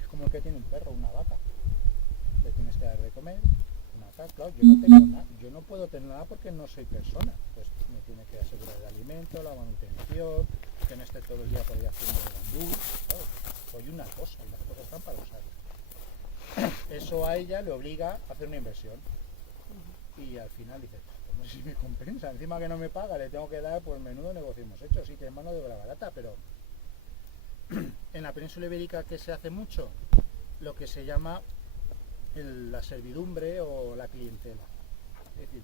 Es como el que tiene un perro o una vaca. Le tienes que dar de comer, una vaca, claro, yo no tengo nada, yo no puedo tener nada porque no soy persona. Pues me tiene que asegurar el alimento, la manutención, que no esté todo el día por ahí haciendo el bandú. Claro, soy una cosa y las cosas están para usar. Eso a ella le obliga a hacer una inversión. Y al final dice, pues no sé si me compensa, encima que no me paga, le tengo que dar, pues menudo negocio hemos hecho, sí que es mano de obra barata, pero en la península ibérica que se hace mucho, lo que se llama la servidumbre o la clientela. Es decir,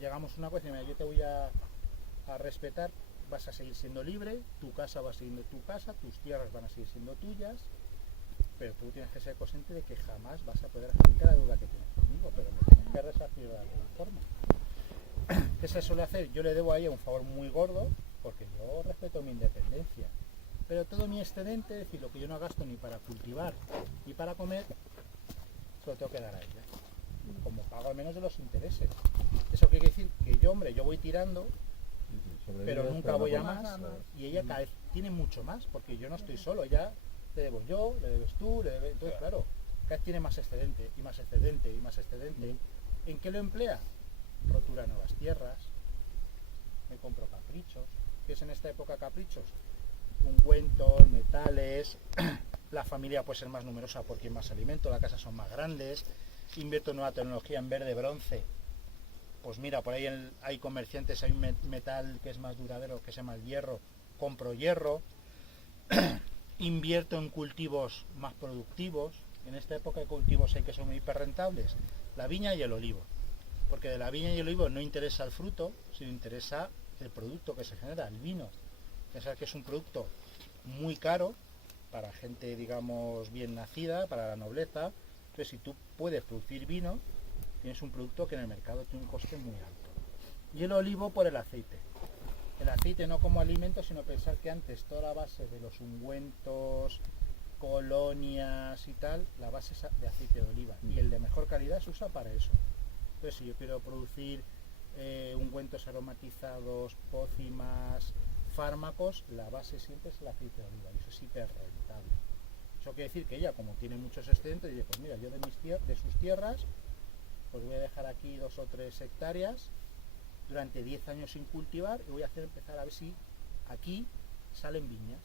llegamos a una cosa, mira, yo te voy a respetar, vas a seguir siendo libre, tu casa va a seguir siendo tu casa, tus tierras van a seguir siendo tuyas, pero tú tienes que ser consciente de que jamás vas a poder afrontar la deuda que tienes conmigo, pero me tienes que resarcir de alguna forma. ¿Qué se suele hacer? Yo le debo a ella un favor muy gordo, porque yo respeto mi independencia, pero todo mi excedente, es decir, lo que yo no gasto ni para cultivar ni para comer, se lo tengo que dar a ella, como pago al menos de los intereses. ¿Eso qué quiere decir? Que yo, hombre, yo voy tirando, pero nunca voy a más, y ella cada vez tiene mucho más, porque yo no estoy solo, ella le debo yo, le debes tú, entonces claro, cada vez tiene más excedente, y más excedente, y más excedente. ¿En qué lo emplea? Rotura de nuevas tierras, me compro caprichos. ¿Qué es en esta época caprichos? Ungüentos, metales, la familia puede ser más numerosa porque hay más alimento, las casas son más grandes, invierto en nueva tecnología en verde bronce. Pues mira, por ahí hay comerciantes, hay un metal que es más duradero, que se llama el hierro, compro hierro, invierto en cultivos más productivos. En esta época hay cultivos que son muy hiperrentables, la viña y el olivo, porque de la viña y el olivo no interesa el fruto, sino interesa el producto que se genera, el vino. Pensar que es un producto muy caro para gente, digamos, bien nacida, para la nobleza. Entonces, si tú puedes producir vino, tienes un producto que en el mercado tiene un coste muy alto. Y el olivo por el aceite. El aceite no como alimento, sino pensar que antes toda la base de los ungüentos, colonias y tal, la base es de aceite de oliva. Y el de mejor calidad se usa para eso. Entonces, si yo quiero producir ungüentos aromatizados, pócimas, fármacos, la base siempre es el aceite de oliva, y eso es hiper rentable. Eso quiere decir que ella, como tiene muchos excedentes, dice, pues mira, yo de sus tierras, pues voy a dejar aquí 2 o 3 hectáreas durante 10 años sin cultivar y voy a empezar a ver si aquí salen viñas.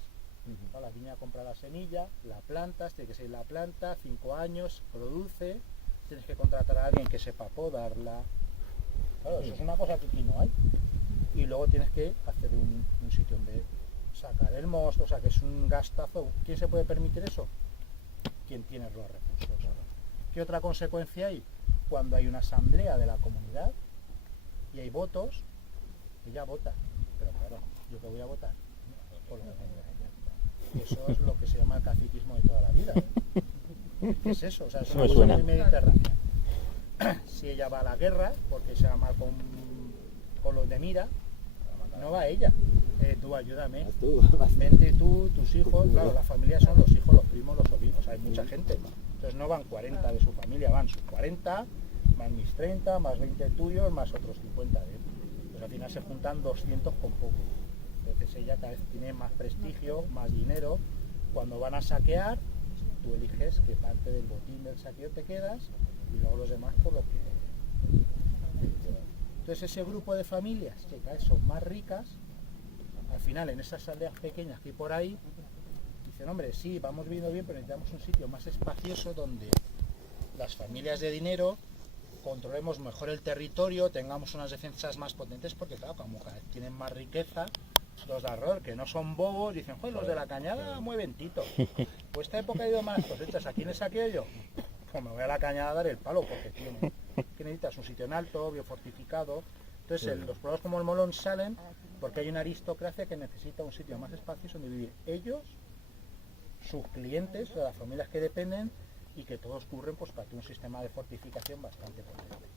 La viña compra la semilla, la plantas, tiene que ser la planta, 5 años, produce, tienes que contratar a alguien que sepa podarla. Claro, eso es una cosa que aquí no hay. Y luego tienes que hacer un sitio donde sacar el mosto, o sea que es un gastazo. ¿Quién se puede permitir eso? Quien tiene los recursos. ¿Qué otra consecuencia hay? Cuando hay una asamblea de la comunidad y hay votos, ella vota. Pero claro, ¿yo qué voy a votar? Por lo que tengo. Eso es lo que se llama el caciquismo de toda la vida. ¿Qué es eso? O sea, es una cosa muy mediterránea. Si ella va a la guerra, porque se va mal con los de mira, no va ella. Tú ayúdame, vente tú, tus hijos, claro, la familia son los hijos, los primos, los sobrinos, hay mucha gente. Entonces no van 40 de su familia, van sus 40, más mis 30, más 20 tuyos, más otros 50 de él. Pues al final se juntan 200 con poco. Entonces ella cada vez tiene más prestigio, más dinero. Cuando van a saquear, tú eliges qué parte del botín del saqueo te quedas y luego los demás por lo que... Entonces ese grupo de familias que cada vez son más ricas, al final en esas aldeas pequeñas que hay por ahí, dicen, hombre, sí, vamos viviendo bien, pero necesitamos un sitio más espacioso donde las familias de dinero controlemos mejor el territorio, tengamos unas defensas más potentes, porque claro, como cada vez tienen más riqueza, los de Arror, que no son bobos, dicen, joder, los de la cañada mueven tito. Pues esta época ha ido más cosechas, ¿a quién le saqueo yo? Pues me voy a la cañada a dar el palo, porque tiene. ¿Qué necesitas? Un sitio en alto, biofortificado. Entonces los pueblos como el Molón salen porque hay una aristocracia que necesita un sitio más espacioso donde vivir ellos, sus clientes, las familias que dependen, y que todos curren pues para tener un sistema de fortificación bastante potente.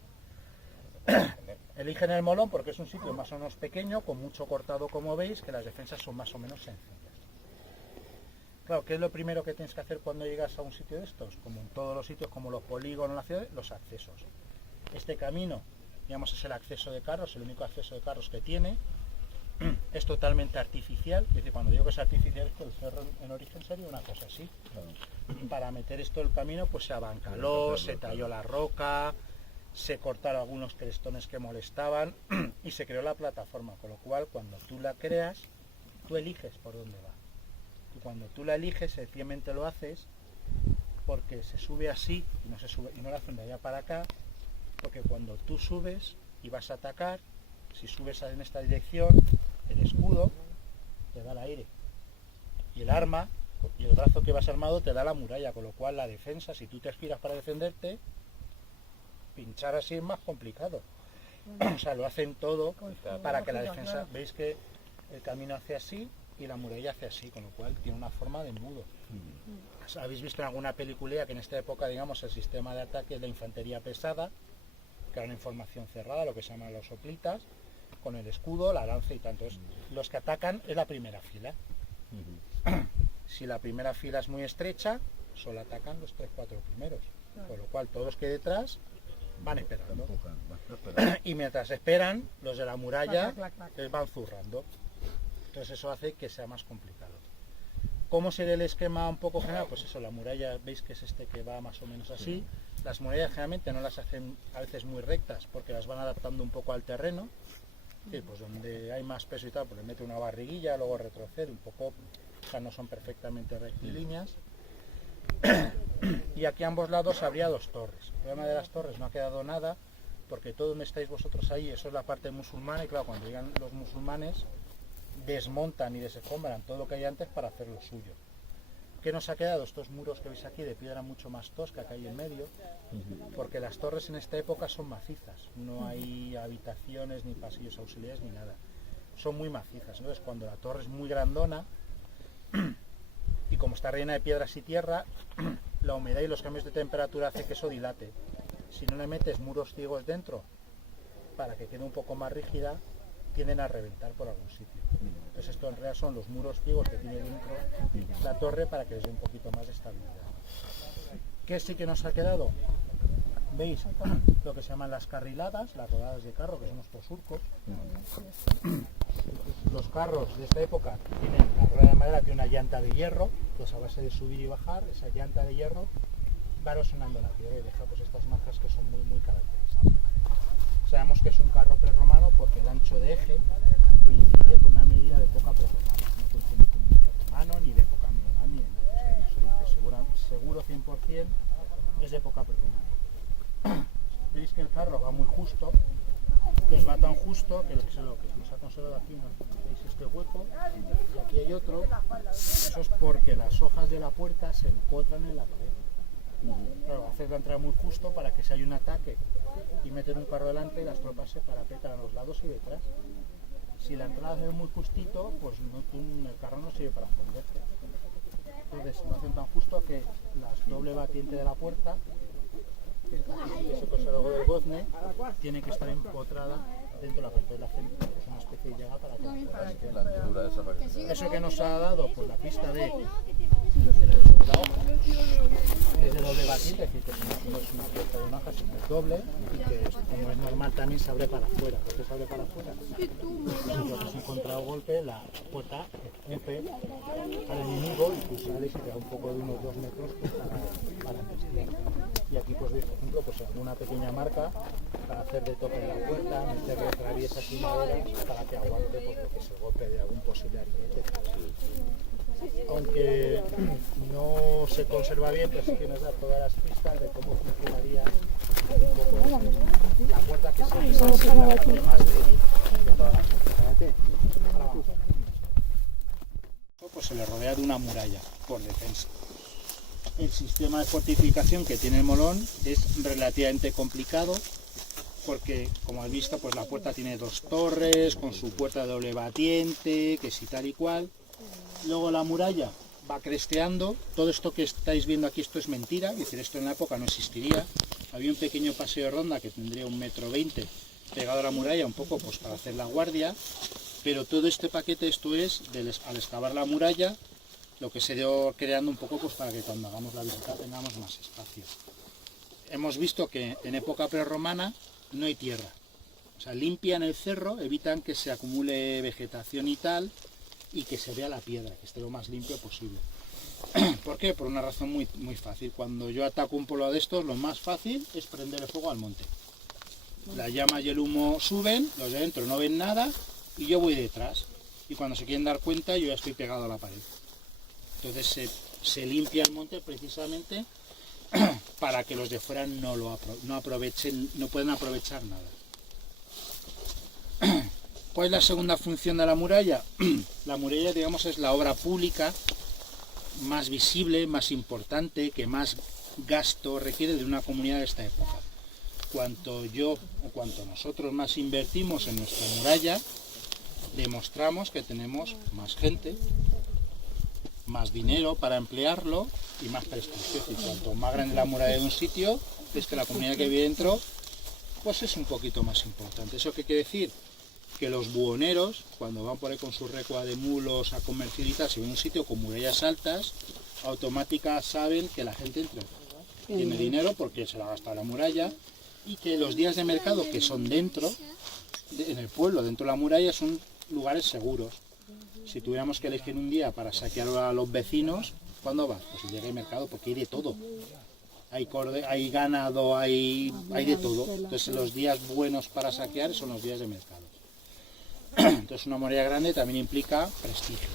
Eligen el Molón porque es un sitio más o menos pequeño, con mucho cortado como veis, que las defensas son más o menos sencillas. Claro, ¿qué es lo primero que tienes que hacer cuando llegas a un sitio de estos? Como en todos los sitios, como los polígonos en la ciudad, los accesos. Este camino, digamos, es el acceso de carros, el único acceso de carros que tiene. Es totalmente artificial, es decir, cuando digo que es artificial es que el cerro en origen sería una cosa así. Para meter esto el camino pues se abancaló, se talló la roca, se cortaron algunos crestones que molestaban y se creó la plataforma, con lo cual cuando tú la creas, tú eliges por dónde va. Y cuando tú la eliges, sencillamente lo haces porque se sube así y no se sube y no lo hacen de allá para acá, porque cuando tú subes y vas a atacar, si subes en esta dirección, el escudo te da el aire y el arma y el brazo que vas armado te da la muralla, con lo cual la defensa, si tú te giras para defenderte, pinchar así es más complicado. O sea, lo hacen todo para que la defensa, veis que el camino hace así y la muralla hace así, con lo cual tiene una forma de embudo. Habéis visto en alguna película que en esta época, digamos, el sistema de ataque es la infantería pesada, que era una información cerrada, lo que se llaman los soplitas, con el escudo, la lanza y tanto. Los que atacan es la primera fila. Si la primera fila es muy estrecha, solo atacan los 3-4 primeros, con lo cual todos los que detrás van esperando. Y mientras esperan, los de la muralla les van zurrando. Entonces eso hace que sea más complicado. ¿Cómo sería el esquema un poco general? Pues eso, la muralla, veis que es este que va más o menos así. Las murallas generalmente no las hacen a veces muy rectas porque las van adaptando un poco al terreno. Sí, pues donde hay más peso y tal, pues le mete una barriguilla, luego retrocede un poco, o sea, no son perfectamente rectilíneas. Y aquí a ambos lados habría dos torres. El problema de las torres no ha quedado nada, porque todo donde estáis vosotros ahí, eso es la parte musulmana, y claro, cuando llegan los musulmanes, desmontan y desescombran todo lo que hay antes para hacer lo suyo. ¿Qué nos ha quedado? Estos muros que veis aquí de piedra mucho más tosca que hay en medio, porque las torres en esta época son macizas, no hay habitaciones ni pasillos auxiliares ni nada, son muy macizas. Entonces cuando la torre es muy grandona y como está rellena de piedras y tierra, la humedad y los cambios de temperatura hace que eso dilate. Si no le metes muros ciegos dentro para que quede un poco más rígida, tienden a reventar por algún sitio. Entonces esto en realidad son los muros ciegos que tiene dentro la torre para que les dé un poquito más de estabilidad. ¿Qué sí que nos ha quedado? ¿Veis lo que se llaman las carriladas, las rodadas de carro, que son estos surcos? Los carros de esta época tienen, la rueda de madera tiene una llanta de hierro, pues a base de subir y bajar, esa llanta de hierro va erosionando la piedra y deja pues estas marcas que son muy características. Sabemos que es un carro prerromano porque el ancho de eje coincide con una medida de época prerromana, no coincide con un medida romano, ni de época medieval, ni de nada. Seguro 100% es de época prerromana. Veis que el carro va muy justo, pues va tan justo que lo que se nos ha conservado aquí, veis este hueco, y aquí hay otro. Eso es porque las hojas de la puerta se empotran en la pared. Claro, hacer la entrada muy justo para que si hay un ataque y meten un carro delante, las tropas se parapetan a los lados y detrás. Si la entrada es muy justito, pues el carro no sirve para esconderse. Entonces lo hacen tan justo que la doble batiente de la puerta, que se conserva algo del gozne, tiene que estar empotrada dentro de la puerta. Es una especie de llaga para que la hendidura esa. Eso que nos ha dado, pues la pista de la hoja. Es de doble batiente, es decir, que no es una puerta de una hoja, sino es doble, y que como es normal también se abre para afuera. ¿Por qué se abre para afuera? Nosotros hemos encontrado golpe, la puerta escupe al enemigo y tú sales y te da un poco de unos 2 metros pues, para investigar. Y aquí pues veis, por ejemplo, pues alguna pequeña marca para hacer de tope en la puerta, meterle traviesas y madera para que aguante pues, lo que es el golpe de algún posible arinete. Aunque no se conserva bien, pero sí que nos da todas las pistas de cómo funcionaría un poco la puerta, que siempre es la parte más débil de toda la puerta. Pues se le rodea de una muralla por defensa. El sistema de fortificación que tiene el Molón es relativamente complicado porque, como has visto, pues la puerta tiene 2 torres con su puerta de doble batiente, que si tal y cual. Luego la muralla va cresteando. Todo esto que estáis viendo aquí, esto es mentira, es decir, esto en la época no existiría. Había un pequeño paseo de ronda que tendría 1,20 m pegado a la muralla, un poco pues para hacer la guardia, pero todo este paquete, esto es, al excavar la muralla, lo que se dio creando un poco pues para que cuando hagamos la visita tengamos más espacio. Hemos visto que en época prerromana no hay tierra, o sea, limpian el cerro, evitan que se acumule vegetación y tal, y que se vea la piedra, que esté lo más limpio posible. ¿Por qué? Por una razón muy, muy fácil. Cuando yo ataco un pueblo de estos, lo más fácil es prenderle fuego al monte. La llama y el humo suben, los de dentro no ven nada, y yo voy detrás. Y cuando se quieren dar cuenta, yo ya estoy pegado a la pared. Entonces se limpia el monte precisamente para que los de fuera no aprovechen, no puedan aprovechar nada. ¿Cuál es la segunda función de la muralla? La muralla, digamos, es la obra pública más visible, más importante, que más gasto requiere de una comunidad de esta época. Cuanto nosotros más invertimos en nuestra muralla, demostramos que tenemos más gente, más dinero para emplearlo y más prestigio. Y cuanto más grande la muralla de un sitio, es que la comunidad que vive dentro pues es un poquito más importante. ¿Eso qué quiere decir? Que los buhoneros, cuando van por ahí con su recua de mulos a comerciar y tal, si ven un sitio con murallas altas, automáticamente saben que la gente entra, tiene dinero porque se la ha gastado la muralla, y que los días de mercado que son dentro, en el pueblo, dentro de la muralla, son lugares seguros. Si tuviéramos que elegir un día para saquear a los vecinos, ¿cuándo vas? Pues el día que hay mercado, porque hay de todo. Hay ganado, hay de todo. Entonces los días buenos para saquear son los días de mercado. Entonces una muralla grande también implica prestigio.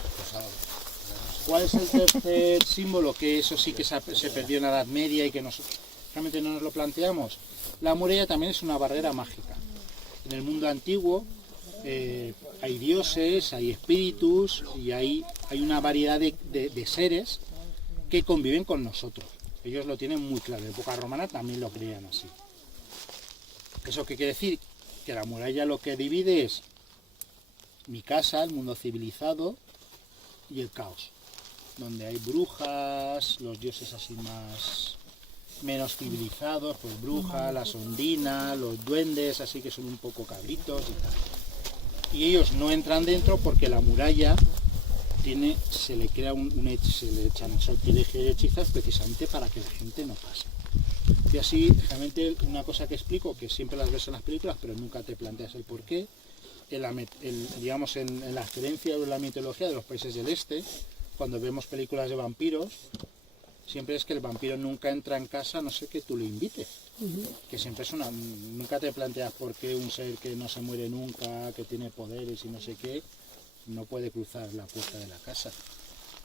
¿Cuál es el tercer símbolo? Que eso sí que se perdió en la Edad Media y que realmente no nos lo planteamos. La muralla también es una barrera mágica. En el mundo antiguo hay dioses, hay espíritus y hay una variedad de seres que conviven con nosotros. Ellos lo tienen muy claro. En época romana también lo creían así. ¿Eso qué quiere decir? Que la muralla lo que divide es mi casa, el mundo civilizado, y el caos, donde hay brujas, los dioses así menos civilizados, pues brujas, las ondinas, los duendes, así que son un poco cabritos y tal. Y ellos no entran dentro porque la muralla se le crea se le echan sortilegios y hechizos precisamente para que la gente no pase. Y así, realmente, una cosa que explico, que siempre las ves en las películas, pero nunca te planteas el porqué. Digamos, en la creencia o en la mitología de los países del este, cuando vemos películas de vampiros, siempre es que el vampiro nunca entra en casa, no sé, que tú le invites. Que siempre es nunca te planteas por qué un ser que no se muere nunca, que tiene poderes y no sé qué, no puede cruzar la puerta de la casa.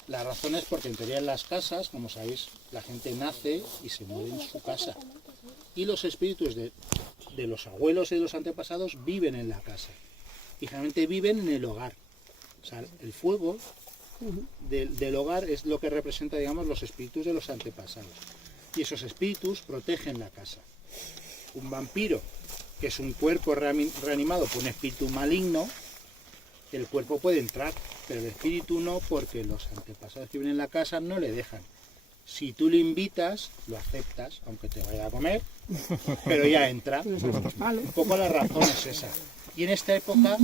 La razón es porque en teoría en las casas, como sabéis, la gente nace y se muere en su casa. Y los espíritus de los abuelos y de los antepasados viven en la casa. Y generalmente viven en el hogar. O sea, el fuego del hogar es lo que representa, digamos, los espíritus de los antepasados. Y esos espíritus protegen la casa. Un vampiro, que es un cuerpo reanimado por un espíritu maligno, el cuerpo puede entrar, pero el espíritu no, porque los antepasados que viven en la casa no le dejan. Si tú le invitas, lo aceptas, aunque te vaya a comer, pero ya entra. Un poco la razón es esa. Y en esta época,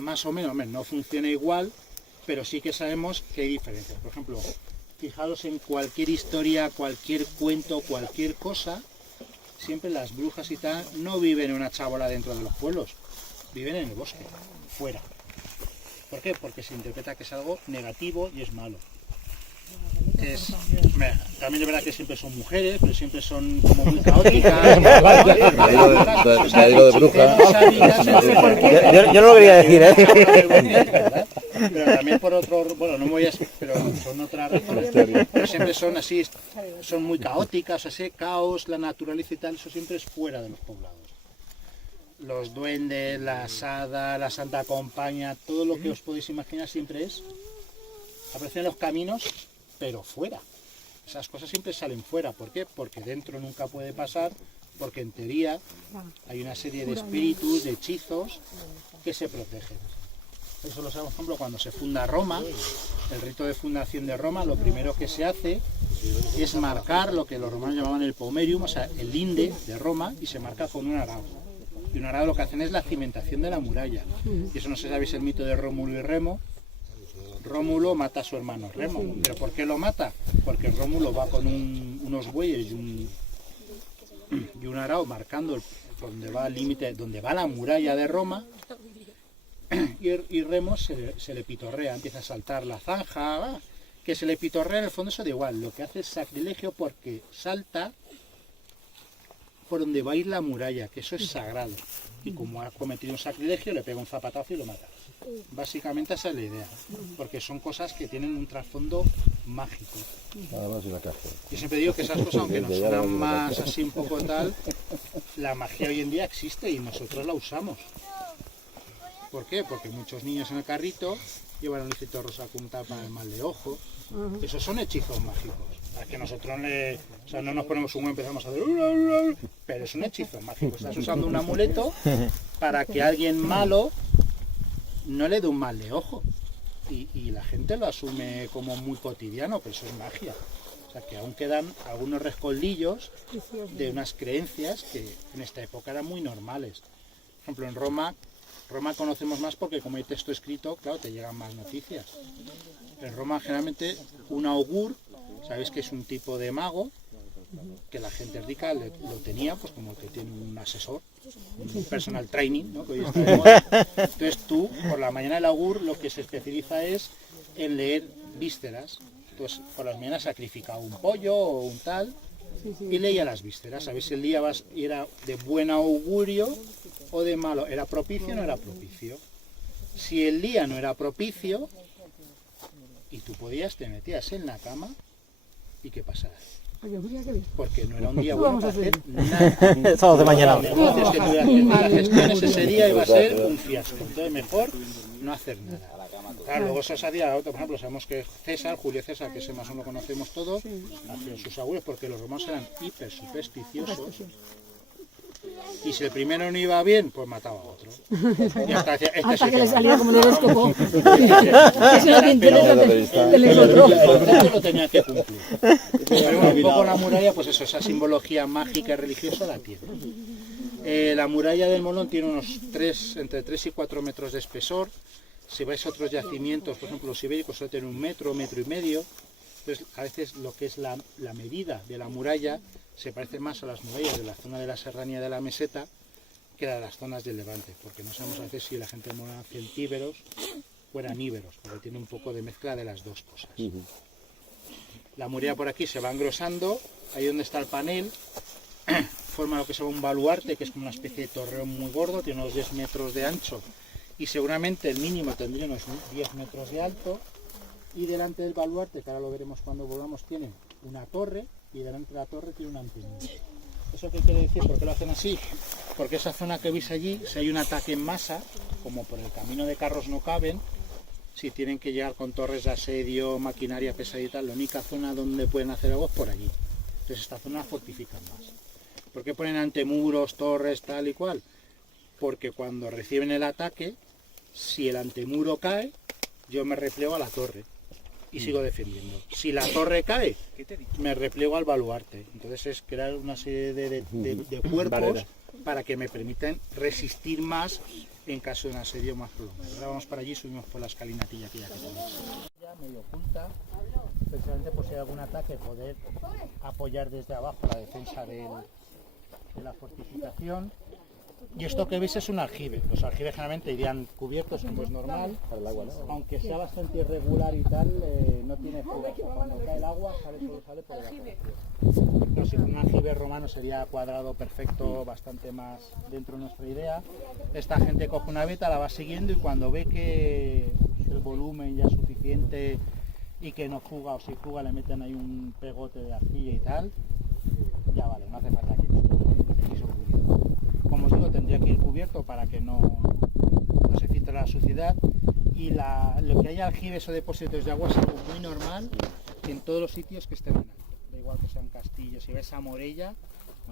más o menos, no funciona igual, pero sí que sabemos que hay diferencias. Por ejemplo, fijaros en cualquier historia, cualquier cuento, cualquier cosa, siempre las brujas y tal no viven en una chabola dentro de los pueblos, viven en el bosque, fuera. ¿Por qué? Porque se interpreta que es algo negativo y es malo. También es verdad que siempre son mujeres, pero siempre son como muy caóticas. Lo de bruja. Yo no lo quería decir, ¿eh? Pero también por otro, bueno, no me voy a, pero son otras razones, pero siempre son así, son muy caóticas, así, caos, la naturaleza y tal, eso siempre es fuera de los poblados. Los duendes, la asada, la santa compañía, todo lo que os podéis imaginar siempre aparecen en los caminos, pero fuera. Esas cosas siempre salen fuera. ¿Por qué? Porque dentro nunca puede pasar, porque en teoría hay una serie de espíritus, de hechizos que se protegen. Eso lo sabemos, por ejemplo, cuando se funda Roma, el rito de fundación de Roma, lo primero que se hace es marcar lo que los romanos llamaban el pomerium, o sea, el linde de Roma, y se marca con un arado. Y un arado lo que hacen es la cimentación de la muralla. Y eso no sé si sabéis el mito de Rómulo y Remo. Rómulo mata a su hermano Remo. ¿Pero por qué lo mata? Porque Rómulo va con unos bueyes y un arao marcando donde va el límite, donde va la muralla de Roma, y Remo se le pitorrea, empieza a saltar la zanja, que se le pitorrea, en el fondo eso da igual, lo que hace es sacrilegio porque salta por donde va a ir la muralla, que eso es sagrado, y como ha cometido un sacrilegio le pega un zapatazo y lo mata. Básicamente esa es la idea, porque son cosas que tienen un trasfondo mágico. Yo siempre digo que esas cosas, aunque nos suenan más así un poco tal, la magia hoy en día existe y nosotros la usamos. ¿Por qué? Porque muchos niños en el carrito llevan un licito rosa punta para el mal de ojo. Esos son hechizos mágicos. A que nosotros no nos ponemos un y empezamos a hacer... Pero es un hechizo mágico. Estás usando un amuleto para que alguien malo no le dé un mal de ojo. Y la gente lo asume como muy cotidiano, pero eso es magia. O sea que aún quedan algunos rescoldillos de unas creencias que en esta época eran muy normales. Por ejemplo, en Roma conocemos más porque como hay texto escrito, claro, te llegan más noticias. En Roma generalmente un augur, sabéis que es un tipo de mago, que la gente rica lo tenía, pues como que tiene un asesor, un personal training, ¿no? Que hoy está de moda. Entonces tú, por la mañana el augur lo que se especializa es en leer vísceras. Entonces por las mañanas sacrificaba un pollo o un tal y leía las vísceras, a ver si el día era de buen augurio o de malo, era propicio o no era propicio. Si el día no era propicio y tú te metías en la cama y ¿qué pasaba? Porque no era un día bueno para hacer nada. Sábado de mañana. Los negocios que tuvieras que hacer gestiones ese día iba a ser un fiasco. Entonces mejor no hacer nada. Claro, luego se hacía otro, por ejemplo, sabemos que Julio César, que ese más o menos lo conocemos todos, hacían sus abuelos porque los romanos eran hiper supersticiosos. Y si el primero no iba bien, pues mataba a otro. Y hasta que le salía como el horóscopo. Eso lo que interesa del otro. Lo tenía que cumplir. Pero bueno, un poco la muralla, pues eso, esa simbología mágica y religiosa la tiene. La muralla del Molón tiene entre 3 y 4 metros de espesor. Si vais a otros yacimientos, por ejemplo los ibéricos suelen tener 1 metro, 1,5 metros. Entonces a veces lo que es la medida de la muralla se parece más a las murallas de la zona de la serranía de la meseta que a las zonas del Levante, porque no sabemos a veces si la gente eran celtíberos o eran íberos, porque tiene un poco de mezcla de las dos cosas. La muralla por aquí se va engrosando, ahí donde está el panel, forma lo que se llama un baluarte, que es como una especie de torreón muy gordo, tiene unos 10 metros de ancho y seguramente el mínimo tendría unos 10 metros de alto, y delante del baluarte, que ahora lo veremos cuando volvamos, tiene una torre, y delante de la torre tiene un antenna. ¿Eso qué quiere decir? ¿Por qué lo hacen así? Porque esa zona que veis allí, si hay un ataque en masa, como por el camino de carros no caben, si tienen que llegar con torres de asedio, maquinaria pesada y tal, la única zona donde pueden hacer algo es por allí. Entonces esta zona la fortifican más. ¿Por qué ponen antemuros, torres, tal y cual? Porque cuando reciben el ataque, si el antemuro cae, yo me replego a la torre y sigo defendiendo. Si la torre cae, me repliego al baluarte. Entonces es crear una serie de cuerpos para que me permitan resistir más en caso de un asedio más prolongado. Ahora vamos para allí, subimos por la escalinatilla que ya tenemos. Ya medio oculta, precisamente pues si hay algún ataque poder apoyar desde abajo la defensa de la fortificación. Y esto que veis es un aljibe. Los aljibes generalmente irían cubiertos como es normal, Para el agua, ¿no? aunque sea bastante irregular y tal, no tiene fuga. O sea, cuando cae el agua solo sale por evaporación. Pero si un aljibe romano sería cuadrado, perfecto, bastante más dentro de nuestra idea. Esta gente coge una veta, la va siguiendo y cuando ve que el volumen ya es suficiente y que no fuga, o si fuga le meten ahí un pegote de arcilla y tal, ya vale, no hace falta que piso cubierto. Como os digo, tendría que ir cubierto para que no se filtre la suciedad. Y lo que haya aljibes o depósitos de agua es algo muy normal en todos los sitios que estén en alto. Da igual que sean castillos. Si ves a Morella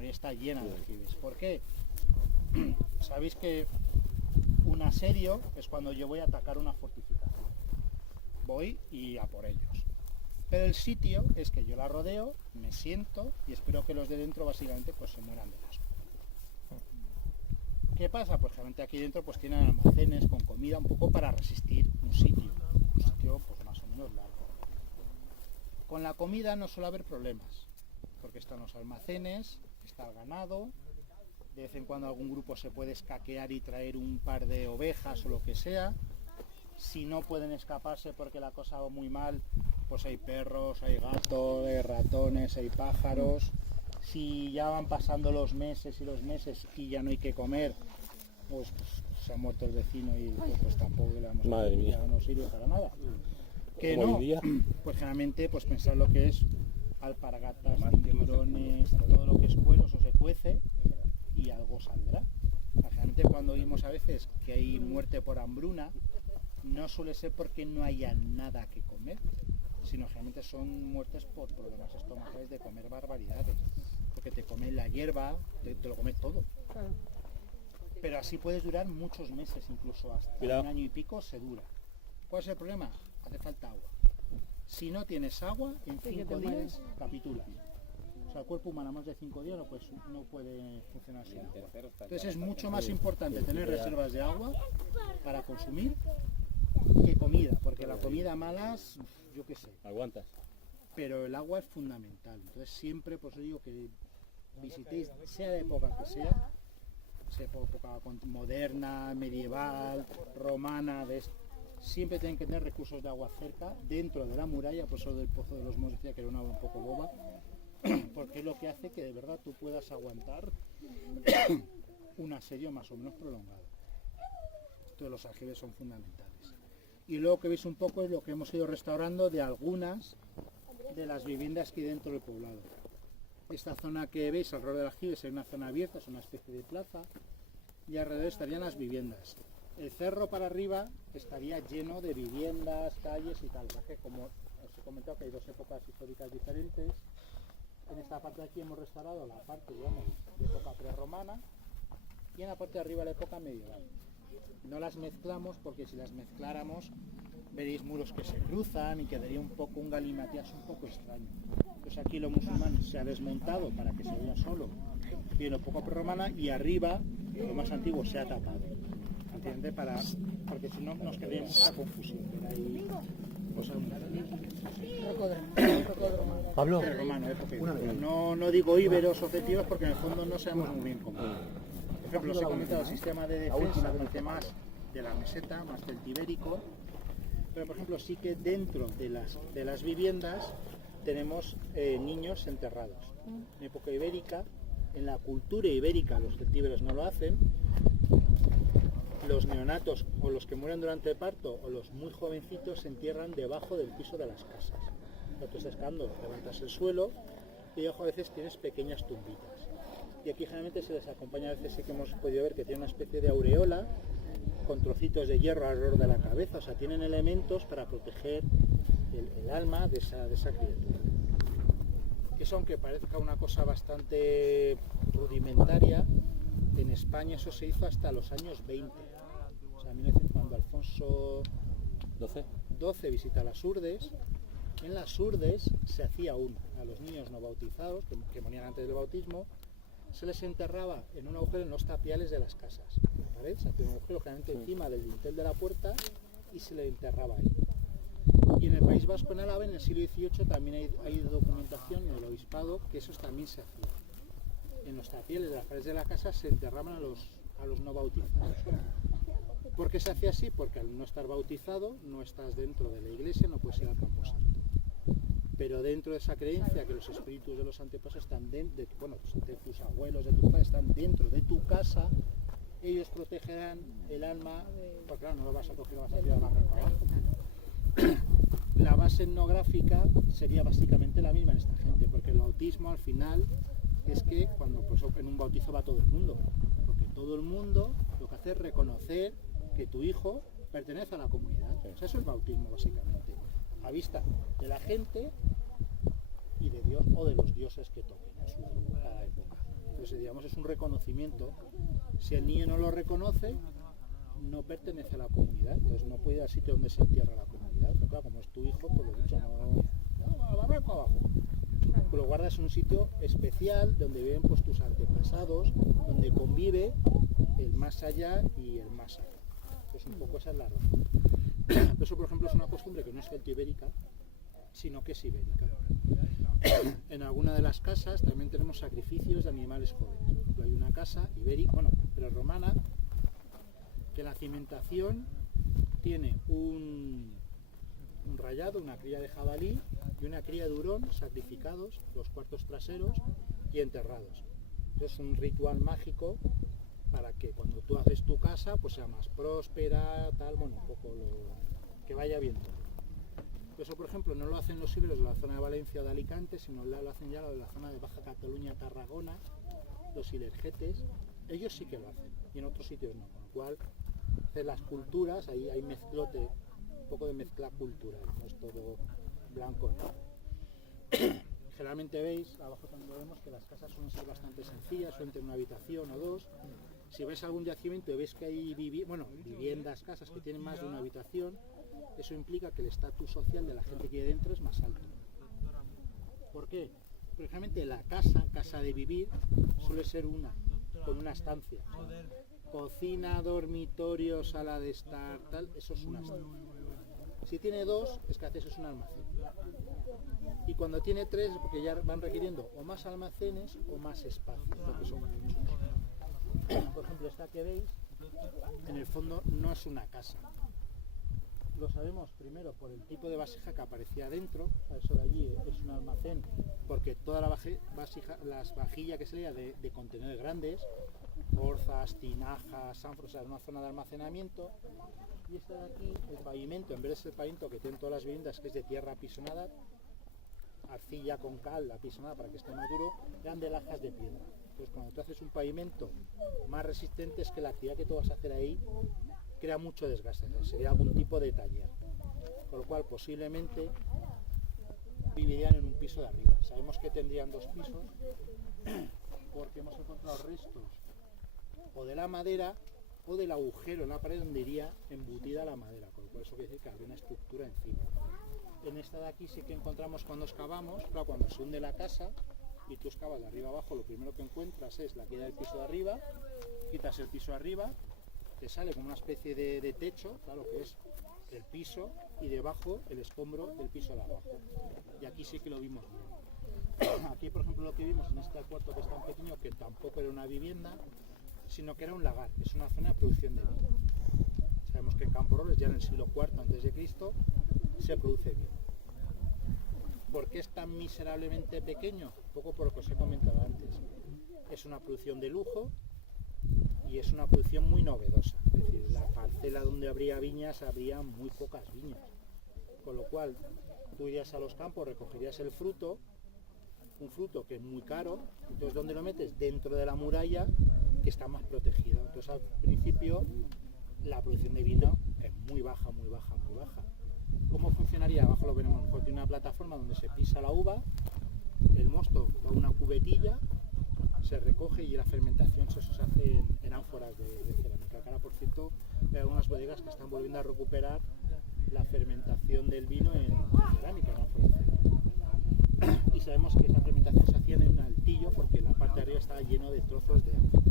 está llena de aljibes. ¿Por qué? Sabéis que un asedio es cuando yo voy a atacar una fortificación. Voy y a por ellos. Pero el sitio es que yo la rodeo, me siento y espero que los de dentro básicamente pues se mueran de asco. ¿Qué pasa? Pues realmente aquí dentro pues tienen almacenes con comida un poco para resistir un sitio pues más o menos largo. Con la comida no suele haber problemas, porque están los almacenes, está el ganado, de vez en cuando algún grupo se puede escaquear y traer un par de ovejas o lo que sea. Si no pueden escaparse porque la cosa va muy mal, pues hay perros, hay gatos, hay ratones, hay pájaros. Si ya van pasando los meses y ya no hay que comer, pues se ha muerto el vecino y pues tampoco le damos Madre mía. ya no sirve para nada. Que Como no, hoy día. pues generalmente pues pensar lo que es alpargatas, cinturones, todo lo que es cuero, eso se cuece y algo saldrá. Generalmente cuando oímos a veces que hay muerte por hambruna, no suele ser porque no haya nada que comer, sino generalmente son muertes por problemas estomacales de comer barbaridades, porque te comen la hierba, te lo comes todo. Pero así puedes durar muchos meses, incluso hasta un año y pico se dura. ¿Cuál es el problema? Hace falta agua. Si no tienes agua, en 5 días capitulas. O sea, el cuerpo humano más de 5 días no puede funcionar así. Entonces es mucho más importante tener reservas de agua para consumir que comida, porque la comida malas, yo qué sé. Aguantas. Pero el agua es fundamental. Entonces siempre, pues os digo que visitéis, sea de época que sea época moderna, medieval, romana, siempre tienen que tener recursos de agua cerca, dentro de la muralla, por eso del Pozo de los Moros decía que era una agua un poco boba, porque es lo que hace que de verdad tú puedas aguantar un asedio más o menos prolongado. Entonces los aljibes son fundamentales. Y luego que veis un poco es lo que hemos ido restaurando de algunas de las viviendas que hay dentro del poblado. Esta zona que veis alrededor del aljibe es una zona abierta, es una especie de plaza, y alrededor estarían las viviendas. El cerro para arriba estaría lleno de viviendas, calles y tal, porque como os he comentado que hay dos épocas históricas diferentes. En esta parte de aquí hemos restaurado la parte, digamos, de época prerromana y en la parte de arriba la época medieval. No las mezclamos porque si las mezcláramos veréis muros que se cruzan y quedaría un poco un galimatías un poco extraño. Pues aquí lo musulmán se ha desmontado para que se vea solo bien época prerromana y arriba lo más antiguo se ha tapado. ¿Entiende? Porque si no nos quedaría mucha confusión. Ahí, pues, Pablo, romano, no digo íberos objetivos porque en el fondo no sabemos muy bien cómo. Por ejemplo, os he comentado el sistema de defensa con más de la meseta, más del ibérico, pero por ejemplo sí que dentro de las viviendas tenemos niños enterrados. En época ibérica, en la cultura ibérica, los celtíberos no lo hacen, los neonatos o los que mueren durante el parto o los muy jovencitos se entierran debajo del piso de las casas. Cuando tú estás cavando, levantas el suelo y debajo a veces tienes pequeñas tumbitas. Y aquí generalmente se les acompaña, a veces sí que hemos podido ver que tiene una especie de aureola con trocitos de hierro alrededor de la cabeza, o sea, tienen elementos para proteger el alma de esa criatura. Eso, aunque parezca una cosa bastante rudimentaria, en España eso se hizo hasta los años 20. O sea, cuando Alfonso XII visita las Urdes, en las Urdes se hacía a los niños no bautizados, que morían antes del bautismo, se les enterraba en un agujero en los tapiales de las casas. En la pared se hacía un agujero generalmente encima del dintel de la puerta y se le enterraba ahí. Y en el País País Vasco, en Álava, en el siglo XVIII también hay documentación en el obispado que eso también se hacía. En los tapieles de las paredes de la casa se enterraban a los no bautizados. ¿Por qué se hacía así? Porque al no estar bautizado no estás dentro de la iglesia, no puedes ir al camposanto. Pero dentro de esa creencia que los espíritus de los antepasados están dentro, de tus abuelos, de tus padres, están dentro de tu casa, ellos protegerán el alma, porque claro, no lo vas a coger, lo vas a tirar barranco abajo. La base etnográfica sería básicamente la misma en esta gente, porque el bautismo al final es que cuando pues, en un bautizo va todo el mundo, porque todo el mundo lo que hace es reconocer que tu hijo pertenece a la comunidad. O sea, eso es el bautismo básicamente, a vista de la gente y de Dios o de los dioses que toquen en cada época. Entonces, digamos, es un reconocimiento. Si el niño no lo reconoce, no pertenece a la comunidad, entonces no puede ir al sitio donde se entierra la comunidad. Pero claro, como es tu hijo, pues lo dicho, no al barranco abajo. Lo guardas en un sitio especial donde viven pues tus antepasados, donde convive el más allá y el más allá. Pues un poco esa es la razón. Eso, por ejemplo, es una costumbre que no es celtoibérica, sino que es ibérica. En alguna de las casas también tenemos sacrificios de animales jóvenes. Por ejemplo, hay una casa ibérica, bueno, pero romana, que la cimentación tiene un rayado, una cría de jabalí y una cría de hurón sacrificados, los cuartos traseros y enterrados. Eso es un ritual mágico para que cuando tú haces tu casa pues sea más próspera, tal, bueno, un poco que vaya bien todo. Eso, por ejemplo, no lo hacen los íberos de la zona de Valencia o de Alicante, sino lo hacen ya de la zona de Baja Cataluña, Tarragona, los ilergetes. Ellos sí que lo hacen, y en otros sitios no, con lo cual hacer las culturas, ahí hay mezclote, un poco de mezcla cultural, no es todo blanco, ¿no? Generalmente veis, abajo también lo vemos, que las casas suelen ser bastante sencillas, suelen tener una habitación o dos. Si ves algún yacimiento y ves que hay viviendas, casas que tienen más de una habitación, eso implica que el estatus social de la gente que hay dentro es más alto. ¿Por qué? Porque generalmente la casa de vivir, suele ser con una estancia. Cocina, dormitorio, sala de estar, tal, eso es una estancia. Si tiene dos, es que haces es un almacén. Y cuando tiene tres, es porque ya van requiriendo o más almacenes o más espacio, porque son muchos. Por ejemplo, esta que veis, en el fondo no es una casa. Lo sabemos primero por el tipo de vasija que aparecía dentro, o sea, eso de allí es un almacén, porque toda las vajillas que salía de contenedores grandes, orzas, tinajas, ánforas, o sea, una zona de almacenamiento. Y este de aquí, el pavimento, en vez de ser el pavimento que tienen todas las viviendas, que es de tierra apisonada, arcilla con cal apisonada para que esté más duro, eran de lajas de piedra. Entonces, cuando tú haces un pavimento más resistente, es que la actividad que tú vas a hacer ahí crea mucho desgaste, o sea, sería algún tipo de taller. Con lo cual, posiblemente vivirían en un piso de arriba. Sabemos que tendrían dos pisos porque hemos encontrado restos o de la madera o del agujero en la pared donde iría embutida la madera, con lo cual eso quiere decir que habría una estructura encima. En esta de aquí sí que encontramos cuando excavamos, claro, cuando se hunde la casa y tú excavas de arriba abajo, lo primero que encuentras es la queda del piso de arriba, quitas el piso de arriba, te sale como una especie de techo, claro que es el piso, y debajo el escombro del piso de abajo. Y aquí sí que lo vimos bien. Aquí, por ejemplo, lo que vimos en este cuarto que es tan pequeño, que tampoco era una vivienda, sino que era un lagar, es una zona de producción de vino. Sabemos que en Camporrobles, ya en el siglo IV a.C., se produce vino. ¿Por qué es tan miserablemente pequeño? Un poco por lo que os he comentado antes. Es una producción de lujo y es una producción muy novedosa. Es decir, la parcela donde habría viñas, habría muy pocas viñas. Con lo cual, tú irías a los campos, recogerías el fruto, un fruto que es muy caro, entonces ¿dónde lo metes? Dentro de la muralla, que está más protegido. Entonces, al principio, la producción de vino es muy baja, muy baja, muy baja. ¿Cómo funcionaría? Abajo lo veremos, mejor tiene una plataforma donde se pisa la uva, el mosto va a una cubetilla, se recoge y la fermentación se hace en ánforas de cerámica. Ahora, por cierto, hay algunas bodegas que están volviendo a recuperar la fermentación del vino en cerámica, en ánforas de cerámica. Y sabemos que esa fermentación se hacía en un altillo porque la parte de arriba estaba lleno de trozos de ánforas.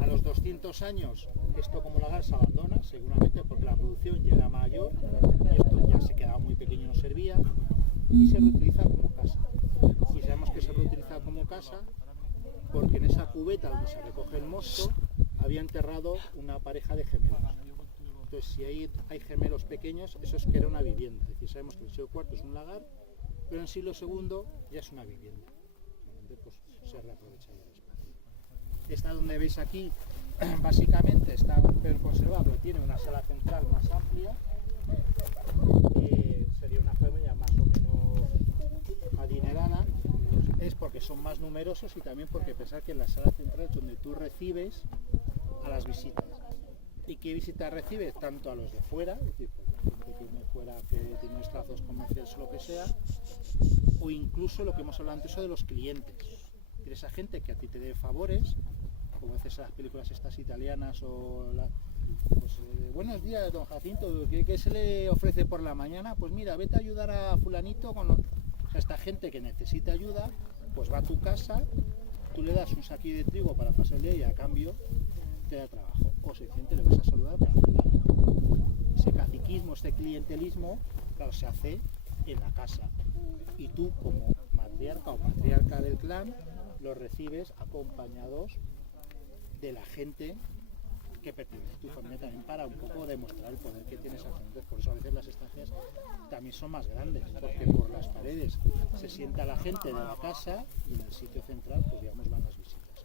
A los 200 años, esto como lagar se abandona, seguramente porque la producción ya era mayor y esto ya se queda y se reutiliza como casa. Y sabemos que se reutiliza como casa porque en esa cubeta donde se recoge el mosto había enterrado una pareja de gemelos. Entonces, si hay gemelos pequeños, eso es que era una vivienda. Es decir, sabemos que el siglo IV es un lagar, pero en el siglo II ya es una vivienda. Entonces, pues, se reaprovecha el espacio. Esta donde veis aquí, básicamente está peor conservada, pero tiene una sala central más amplia. Sería una familia más o menos adinerada. Es porque son más numerosos y también porque pensar que en la sala central es donde tú recibes a las visitas. ¿Y qué visitas recibes? Tanto a los de fuera, es decir, pues, la gente que viene fuera, que tiene unos trazos comerciales o lo que sea, o incluso lo que hemos hablado antes, eso de los clientes. Y esa gente que a ti te dé favores, como haces a las películas estas italianas o pues, buenos días, don Jacinto, ¿qué se le ofrece por la mañana? Pues mira, vete a ayudar a fulanito con o sea, esta gente que necesita ayuda, pues va a tu casa, tú le das un saquillo de trigo para pasar el día y a cambio te da trabajo. O sencillamente le vas a saludar para cenar. Ese caciquismo, este clientelismo, claro, se hace en la casa. Y tú, como matriarca o patriarca del clan, los recibes acompañados de la gente que pertenece a tu familia también para un poco demostrar el poder que tienes hacia ellos. Por eso a veces las estancias también son más grandes, porque por las paredes se sienta la gente de la casa y en el sitio central, pues digamos, van las visitas.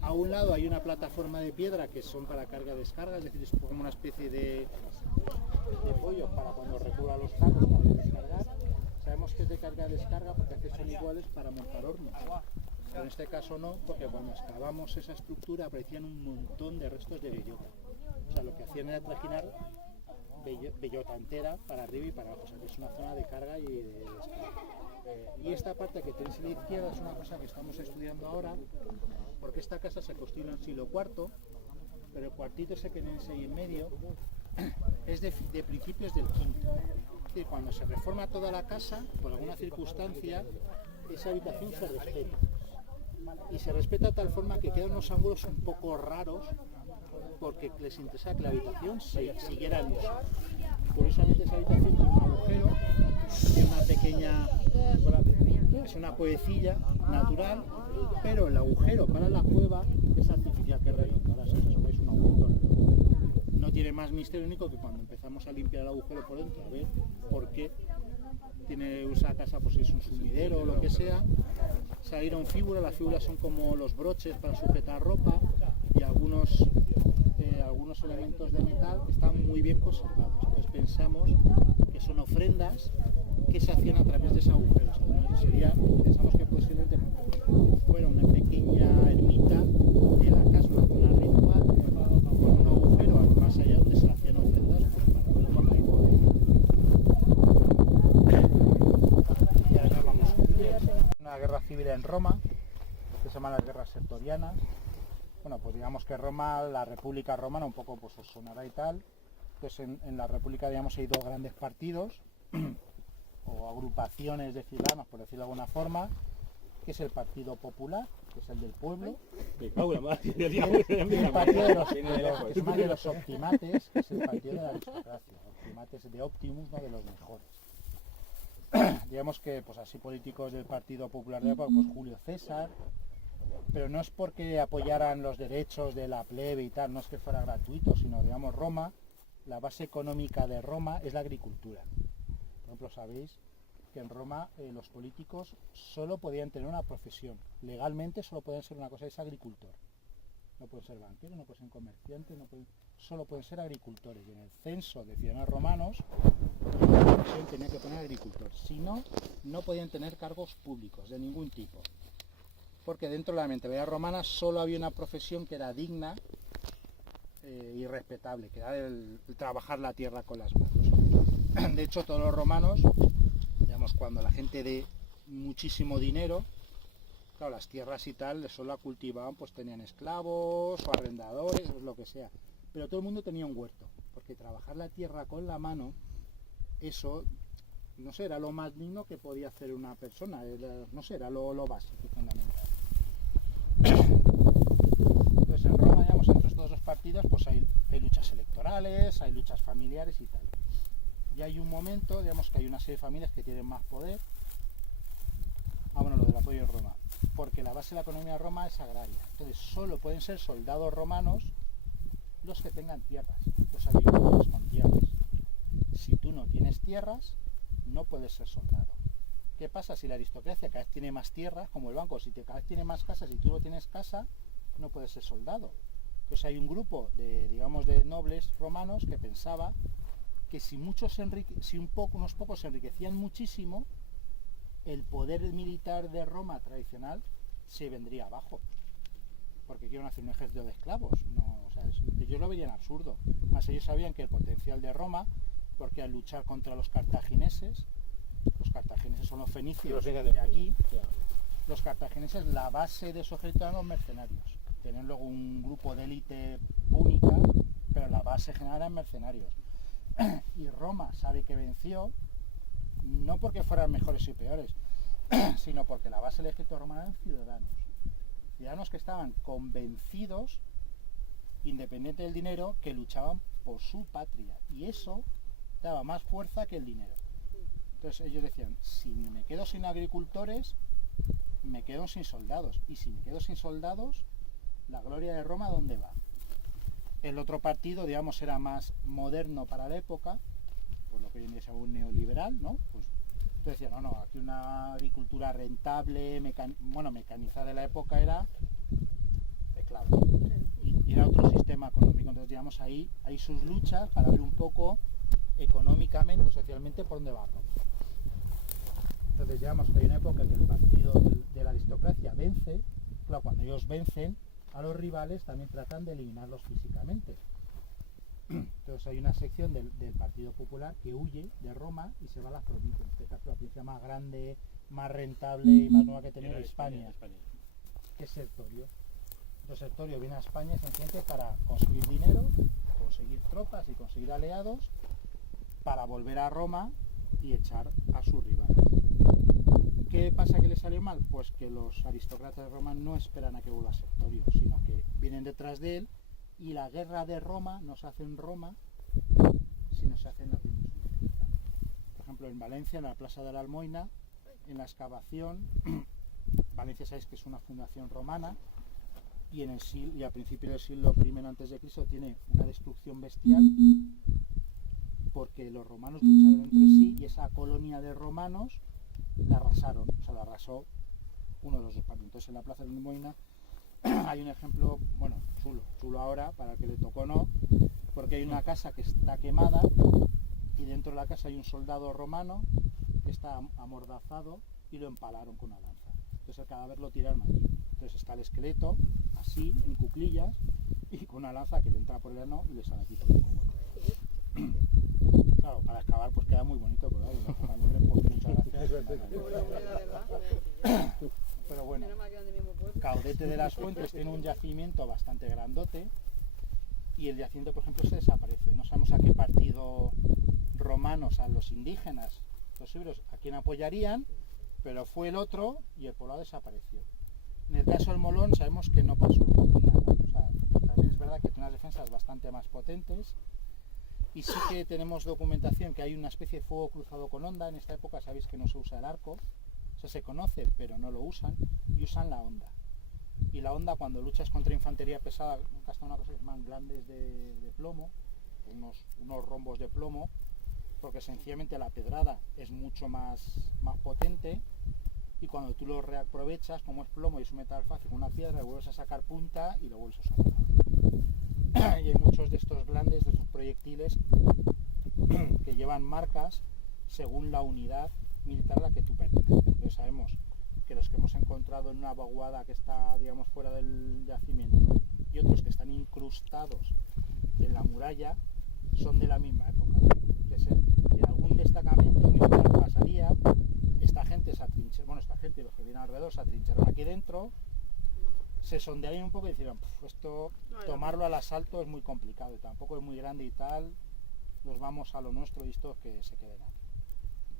A un lado hay una plataforma de piedra que son para carga-descarga, es decir, es como una especie de pollo para cuando recurra a los carros para descargar. Sabemos que es de carga-descarga porque aquí son iguales para montar hornos. Pero en este caso no, porque cuando excavamos esa estructura aparecían un montón de restos de bellota. O sea, lo que hacían era trajinar bellota entera para arriba y para abajo. O sea, que es una zona de carga y de descarga. Y esta parte que tenéis a la izquierda es una cosa que estamos estudiando ahora, porque esta casa se construyó en el siglo IV, pero el cuartito ese que tenéis ahí en medio es de principios del V. Es decir, cuando se reforma toda la casa, por alguna circunstancia, esa habitación se respeta. Y se respeta de tal forma que quedan unos ángulos un poco raros, porque les interesa que la habitación siguiera el uso. Curiosamente esa habitación tiene un agujero, tiene una pequeña, es una cuevecilla natural, pero el agujero para la cueva es artificial, que es redondo. Ahora si os veis un agujero redondo. No tiene más misterio único que cuando empezamos a limpiar el agujero por dentro, a ver por qué tiene esa casa, pues es un sumidero o lo que sea, salieron fíbulas. Las fíbulas son como los broches para sujetar ropa y algunos elementos de metal que están muy bien conservados. Entonces pensamos que son ofrendas que se hacían a través de ese agujero. O sea, pensamos que posiblemente fuera una pequeña ermita de la casa, una zona ritual, con un agujero más allá donde se hacían ofrendas pues, para el poder. Y ahora vamos a una guerra civil en Roma, que se llaman las guerras sertorianas. Bueno, pues digamos que Roma, la República Romana, un poco pues os sonará y tal. Entonces en la República, digamos, hay dos grandes partidos o agrupaciones de ciudadanos, por decirlo de alguna forma, que es el Partido Popular, que es el del pueblo, y el partido de los optimates, que es el partido de la aristocracia, optimates de Optimus, ¿no? De los mejores. Digamos que pues así políticos del Partido Popular de época, pues Julio César, pero no es porque apoyaran los derechos de la plebe y tal, no es que fuera gratuito, sino digamos Roma, la base económica de Roma es la agricultura. Por ejemplo, sabéis que en Roma los políticos solo podían tener una profesión, legalmente solo pueden ser una cosa, es agricultor. No pueden ser banqueros, no pueden ser comerciantes, solo pueden ser agricultores. Y en el censo de ciudadanos romanos, la profesión tenía que poner agricultor. Si no, no podían tener cargos públicos de ningún tipo. Porque dentro de la mentalidad romana solo había una profesión que era digna y respetable, que era el trabajar la tierra con las manos. De hecho, todos los romanos, digamos, cuando la gente de muchísimo dinero, claro, las tierras y tal, solo la cultivaban, pues tenían esclavos o arrendadores, o lo que sea. Pero todo el mundo tenía un huerto, porque trabajar la tierra con la mano, eso, no sé, era lo más digno que podía hacer una persona, no sé, era lo básico, fundamental. Entonces en Roma, digamos, entre todos los partidos, pues hay luchas electorales, hay luchas familiares y tal. Y hay un momento, digamos que hay una serie de familias que tienen más poder. Bueno, lo del apoyo en Roma. Porque la base de la economía de Roma es agraria. Entonces solo pueden ser soldados romanos los que tengan tierras, los agricultores con tierras. Si tú no tienes tierras, no puedes ser soldado. ¿Qué pasa? Si la aristocracia cada vez tiene más tierras, como el banco, si cada vez tiene más casas y tú no tienes casa, no puedes ser soldado. Entonces hay un grupo de, digamos, de nobles romanos que pensaba que si unos pocos se enriquecían muchísimo, el poder militar de Roma tradicional se vendría abajo. Porque quieren hacer un ejército de esclavos. No, o sea, ellos lo veían absurdo. Más ellos sabían que el potencial de Roma, porque al luchar contra los cartagineses son los fenicios de aquí, los cartagineses, la base de su ejército eran los mercenarios. Tienen luego un grupo de élite única, pero la base general eran mercenarios. Y Roma sabe que venció, no porque fueran mejores y peores, sino porque la base del ejército romano eran ciudadanos que estaban convencidos, independiente del dinero, que luchaban por su patria, y eso daba más fuerza que el dinero. Entonces ellos decían, si me quedo sin agricultores, me quedo sin soldados, y si me quedo sin soldados, la gloria de Roma, ¿dónde va? El otro partido, digamos, era más moderno para la época, por lo que hoy en día es un neoliberal, ¿no? Pues entonces decían, no, aquí una agricultura rentable, mecanizada de la época era esclava. Y era otro sistema económico. Entonces, digamos, ahí hay sus luchas para ver un poco económicamente, socialmente, por dónde va Roma. Entonces, digamos que hay una época en que el partido de la aristocracia vence. Claro, cuando ellos vencen a los rivales, también tratan de eliminarlos físicamente. Entonces hay una sección del Partido Popular que huye de Roma y se va a las provincias. En este caso la provincia más grande, más rentable y más nueva que tenía Hispania, que es Sertorio. Entonces Sertorio viene a España sencillamente para conseguir dinero, conseguir tropas y conseguir aliados para volver a Roma y echar a sus rivales. ¿Qué pasa que le salió mal? Pues que los aristócratas de Roma no esperan a que vuelva Sertorio, sino que vienen detrás de él. Y la guerra de Roma no se hace en Roma, sino se hace en la península ibérica. Por ejemplo, en Valencia, en la Plaza de la Almoina, en la excavación, Valencia sabéis que es una fundación romana, y a principios del siglo I a.C. tiene una destrucción bestial, porque los romanos lucharon entre sí, y esa colonia de romanos la arrasaron, o sea, la arrasó uno de los dos partidos. Entonces en la Plaza de la Almoina hay un ejemplo, bueno, chulo ahora, para el que le tocó no, porque hay una casa que está quemada y dentro de la casa hay un soldado romano que está amordazado y lo empalaron con una lanza. Entonces el cadáver lo tiraron allí. Entonces está el esqueleto, así, en cuclillas, y con una lanza que le entra por el ano y le sale aquí por el cogote. Claro, para excavar pues queda muy bonito, pero muchas gracias. Pero bueno, Caudete de las Fuentes tiene un yacimiento bastante grandote y el yacimiento, por ejemplo, se desaparece. No sabemos a qué partido romano, a los indígenas, los iberios, a quién apoyarían, pero fue el otro y el poblado desapareció. En el caso del Molón sabemos que no pasó nada. O sea, también es verdad que tiene unas defensas bastante más potentes y sí que tenemos documentación que hay una especie de fuego cruzado con honda. En esta época sabéis que no se usa el arco. Se conoce, pero no lo usan, y usan la honda. Y la honda, cuando luchas contra infantería pesada, gasta una cosa que se llaman glandes de plomo, unos rombos de plomo, porque sencillamente la pedrada es mucho más potente, y cuando tú lo reaprovechas, como es plomo y es un metal fácil con una piedra, le vuelves a sacar punta y lo vuelves a usar. Y hay muchos de estos glandes, de estos proyectiles, que llevan marcas según la unidad militar a la que tú perteneces. Entonces sabemos que los que hemos encontrado en una vaguada que está, digamos, fuera del yacimiento y otros que están incrustados en la muralla son de la misma época. Que en algún destacamento militar pasaría, esta gente y los que vienen alrededor se atrincharon aquí dentro, se sondearon un poco y dijeron, esto tomarlo al asalto es muy complicado y tampoco es muy grande y tal, nos vamos a lo nuestro y esto que se queden aquí.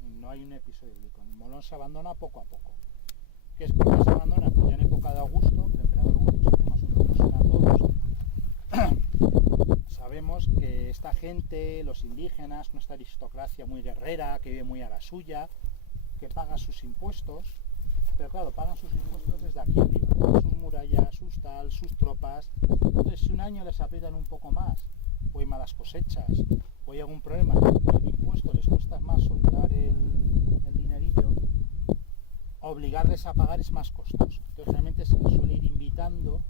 No hay un episodio bíblico. El Molón se abandona poco a poco. ¿Qué es por qué se abandona? Pues ya en época de Augusto, el emperador Augusto, sí que más o menos a todos, sabemos digamos que esta gente, los indígenas, nuestra aristocracia muy guerrera, que vive muy a la suya, que paga sus impuestos, pero claro, pagan sus impuestos desde aquí arriba, sus murallas, sus tal, sus tropas. Entonces, si un año les aprietan un poco más, o hay malas cosechas, o hay algún problema, el impuesto les cuesta más soltar el dinerillo, obligarles a pagar es más costoso. Entonces, realmente se les suele ir invitando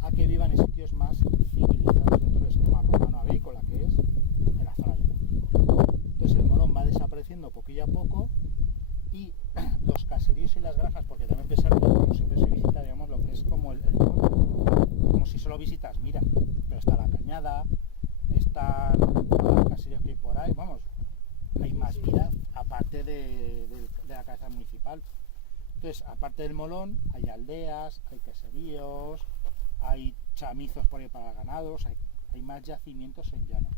a que vivan en sitios más civilizados dentro del esquema romano agrícola, que es en la zona de cultivo. Entonces, el molón va desapareciendo poquillo a poco y los caseríos y las granjas, porque también pensar que como siempre se visita, digamos, lo que es como el pueblo, como si solo visitas, mira, pero está la cañada, están los caseríos que hay por ahí, vamos, hay más vida aparte de la cabeza municipal. Entonces, aparte del molón, hay aldeas, hay caseríos, hay chamizos por ahí para ganados, hay más yacimientos en llano.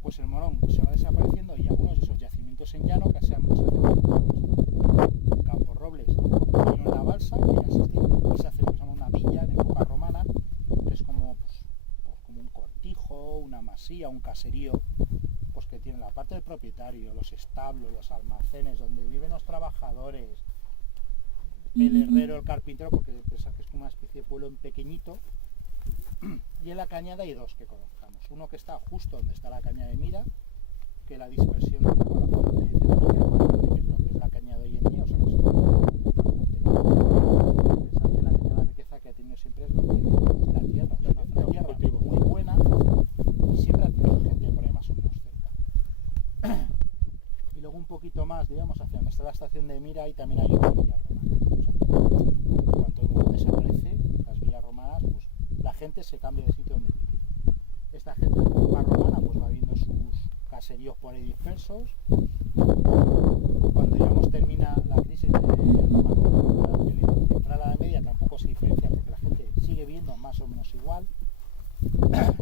Pues el molón se va desapareciendo y algunos de esos yacimientos en llano que se han en Campos Robles, hay uno en la balsa que ya existe y se hace lo que se llama una villa en época romana, que es como, pues como un cortijo, una masía, un caserío, pues que tiene la parte del propietario, los establos, los almacenes, donde viven los trabajadores, el herrero, el carpintero, porque pensar que es como una especie de pueblo en pequeñito. Y en la cañada hay dos que conozcamos. Uno que está justo donde está la cañada de Mira, que la dispersión de la zona de que es lo que es la cañada hoy en día, o sea que pensar que la cañada, la riqueza que ha tenido siempre es lo que es la tierra, es una tierra muy buena y siempre ha tenido gente por ahí más o menos cerca. Y luego un poquito más, digamos, hacia donde está la estación de Mira y también hay otra villa romana. O sea que cuando el mundo desaparece, las villas romanas, pues la gente se cambia de sitio donde vive. Esta gente en época romana pues va viendo sus caseríos por ahí dispersos. Cuando digamos termina la crisis de Roma, que le entra a la Edad Media tampoco se diferencia porque la gente sigue viendo más o menos igual.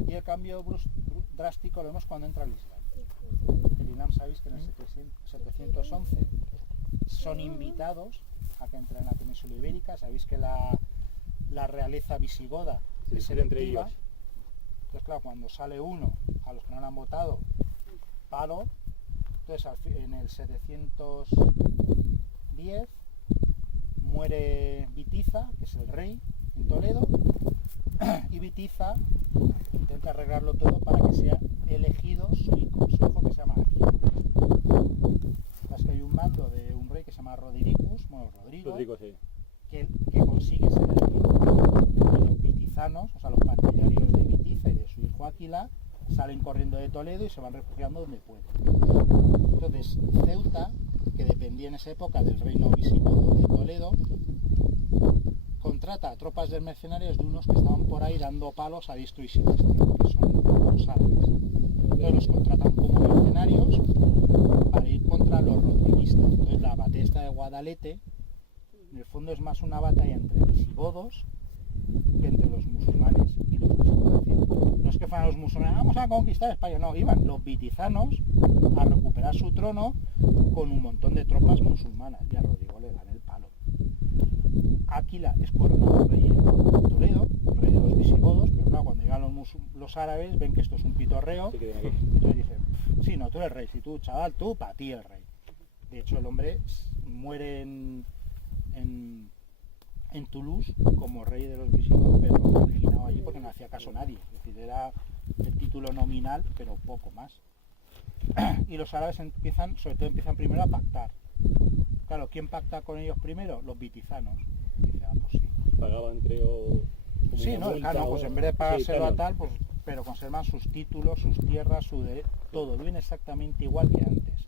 Y el cambio drástico lo vemos cuando entra el Islam. El Islam, sabéis que en el 711 son invitados a que entren en la península ibérica. Sabéis que la realeza visigoda es entre selectiva. ellos. Entonces, claro, cuando sale uno, a los que no le han votado, palo. Entonces, en el 710 muere Vitiza, que es el rey, en Toledo, y Vitiza intenta arreglarlo todo para que sea elegido su hijo que se llama Aquila. Es que hay un mando de un rey que se llama Rodiricus, bueno, Rodrigo, sí. que consigue ser elegido. Y los vitizanos, o sea, los partidarios de Vitiza y de su hijo Aquila, salen corriendo de Toledo y se van refugiando donde pueden. Entonces, Ceuta, que dependía en esa época del reino visigodo de Toledo, contrata a tropas de mercenarios de unos que estaban por ahí dando palos a diestro y siniestro, que son los árabes. Entonces los contratan como mercenarios para ir contra los rodriguistas. Entonces la batalla esta de Guadalete, en el fondo es más una batalla entre visigodos que entre los musulmanes y los visigodos. Es decir, no es que fueran los musulmanes, vamos a conquistar España, no, iban los vitizanos a recuperar su trono con un montón de tropas musulmanas y a Rodrigo le dan el palo. Aquila es coronado rey en Toledo, rey de los visigodos, pero claro, cuando llegan los árabes ven que esto es un pitorreo, entonces dicen, sí, no, tú eres rey, si tú, chaval, tú, para ti el rey. De hecho, el hombre muere en Toulouse como rey de los visigodos, pero marginado allí porque no hacía caso a nadie, es decir, era el título nominal, pero poco más. Y los árabes empiezan primero a pactar. Claro, ¿quién pacta con ellos primero? Los vitizanos. Dice, pues sí. Pagaban, creo... Sí, no, claro, pues en vez de pagárselo a tal, pues, pero conservan sus títulos, sus tierras, todo, viven exactamente igual que antes.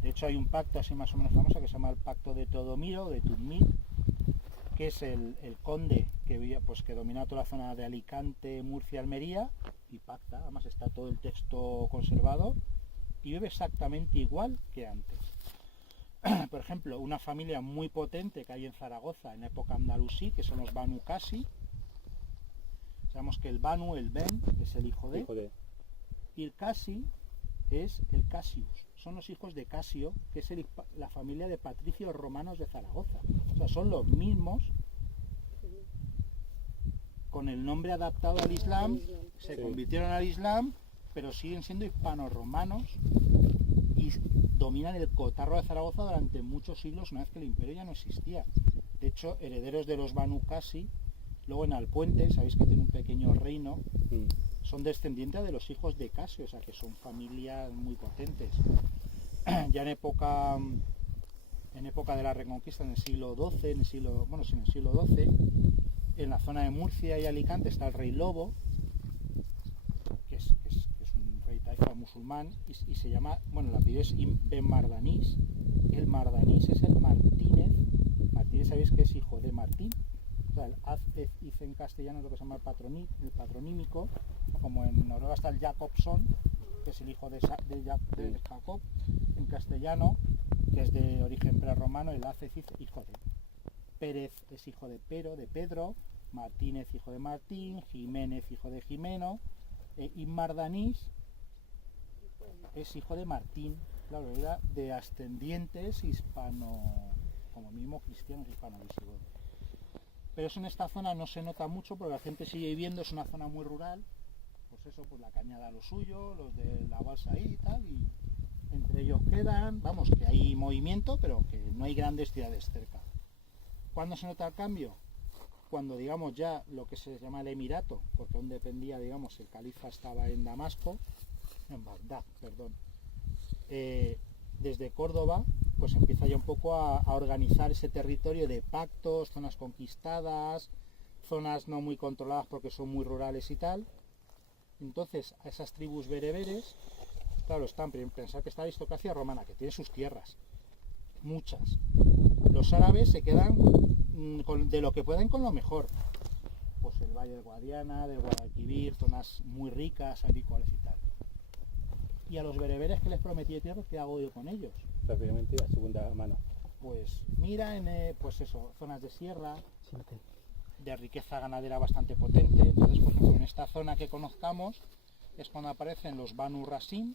De hecho hay un pacto así más o menos famoso que se llama el Pacto de Todomiro, de Tudmir, que es el conde que domina toda la zona de Alicante, Murcia, Almería, y pacta, además está todo el texto conservado, y vive exactamente igual que antes. Por ejemplo, una familia muy potente que hay en Zaragoza en época andalusí, que son los Banu Qasi. Sabemos que el Banu, el Ben, es el hijo de, y el Qasi es el Cassius. Son los hijos de Casio, que es la familia de patricios romanos de Zaragoza. O sea, son los mismos con el nombre adaptado al Islam, se convirtieron al Islam, pero siguen siendo hispanos-romanos y dominan el cotarro de Zaragoza durante muchos siglos, una vez que el imperio ya no existía. De hecho, herederos de los Banu Qasi, luego en Alpuente, sabéis que tiene un pequeño reino, son descendientes de los hijos de Casio, o sea que son familias muy potentes. Ya en época de la Reconquista, en el siglo XII, en el siglo XII, en la zona de Murcia y Alicante está el rey Lobo, que es un rey taifa musulmán, y se llama, bueno, el apellido es Ben Mardanís. El Mardanís es el Martínez. Martínez, ¿sabéis que es hijo de Martín? O sea, el Az-Ez en castellano es lo que se llama el patronímico, como en Noruega está el Jacobson, que es el hijo de Jacob, en castellano, que es de origen prerromano, el Az-Ez hijo de Pérez es hijo de Pedro, Martínez hijo de Martín, Jiménez hijo de Jimeno, y Mardanís es hijo de Martín, claro, era de ascendientes hispano, como mismo cristianos hispano-visigodos. Pero eso en esta zona no se nota mucho porque la gente sigue viviendo, es una zona muy rural, pues eso, pues la cañada lo suyo, los de la balsa ahí y tal, y entre ellos quedan, vamos, que hay movimiento, pero que no hay grandes ciudades cerca. ¿Cuándo se nota el cambio? Cuando, digamos, ya lo que se llama el emirato, porque aún dependía, digamos, el califa estaba en Damasco, en Bagdad, perdón, desde Córdoba, pues empieza ya un poco a organizar ese territorio de pactos, zonas conquistadas, zonas no muy controladas porque son muy rurales y tal. Entonces, a esas tribus bereberes, claro, pensar que está la aristocracia romana, que tiene sus tierras, muchas. Los árabes se quedan de lo que pueden con lo mejor. Pues el Valle del Guadiana, del Guadalquivir, zonas muy ricas, agrícolas y tal. Y a los bereberes que les prometí tierras, ¿qué hago yo con ellos? Prácticamente a segunda mano. Pues mira, pues eso, zonas de sierra, de riqueza ganadera bastante potente. Entonces, por ejemplo, en esta zona que conozcamos es cuando aparecen los Banu Rasim,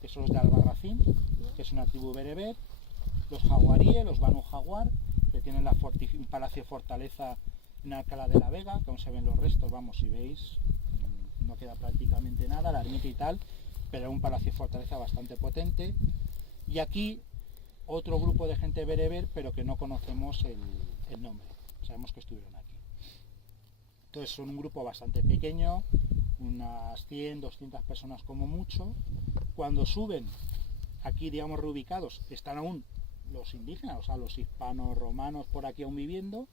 que son los de Albarracín, que es una tribu bereber, los jaguaríes, los Banu Jaguar, que tienen un palacio fortaleza en Alcalá de la Vega, que aún se ven los restos, vamos, si veis, no queda prácticamente nada, la ermita y tal, pero un palacio fortaleza bastante potente. Y aquí otro grupo de gente bereber, pero que no conocemos el nombre, sabemos que estuvieron aquí. Entonces son un grupo bastante pequeño, unas 100, 200 personas como mucho. Cuando suben, aquí digamos reubicados, están aún los indígenas, o sea, los hispanos romanos por aquí aún viviendo,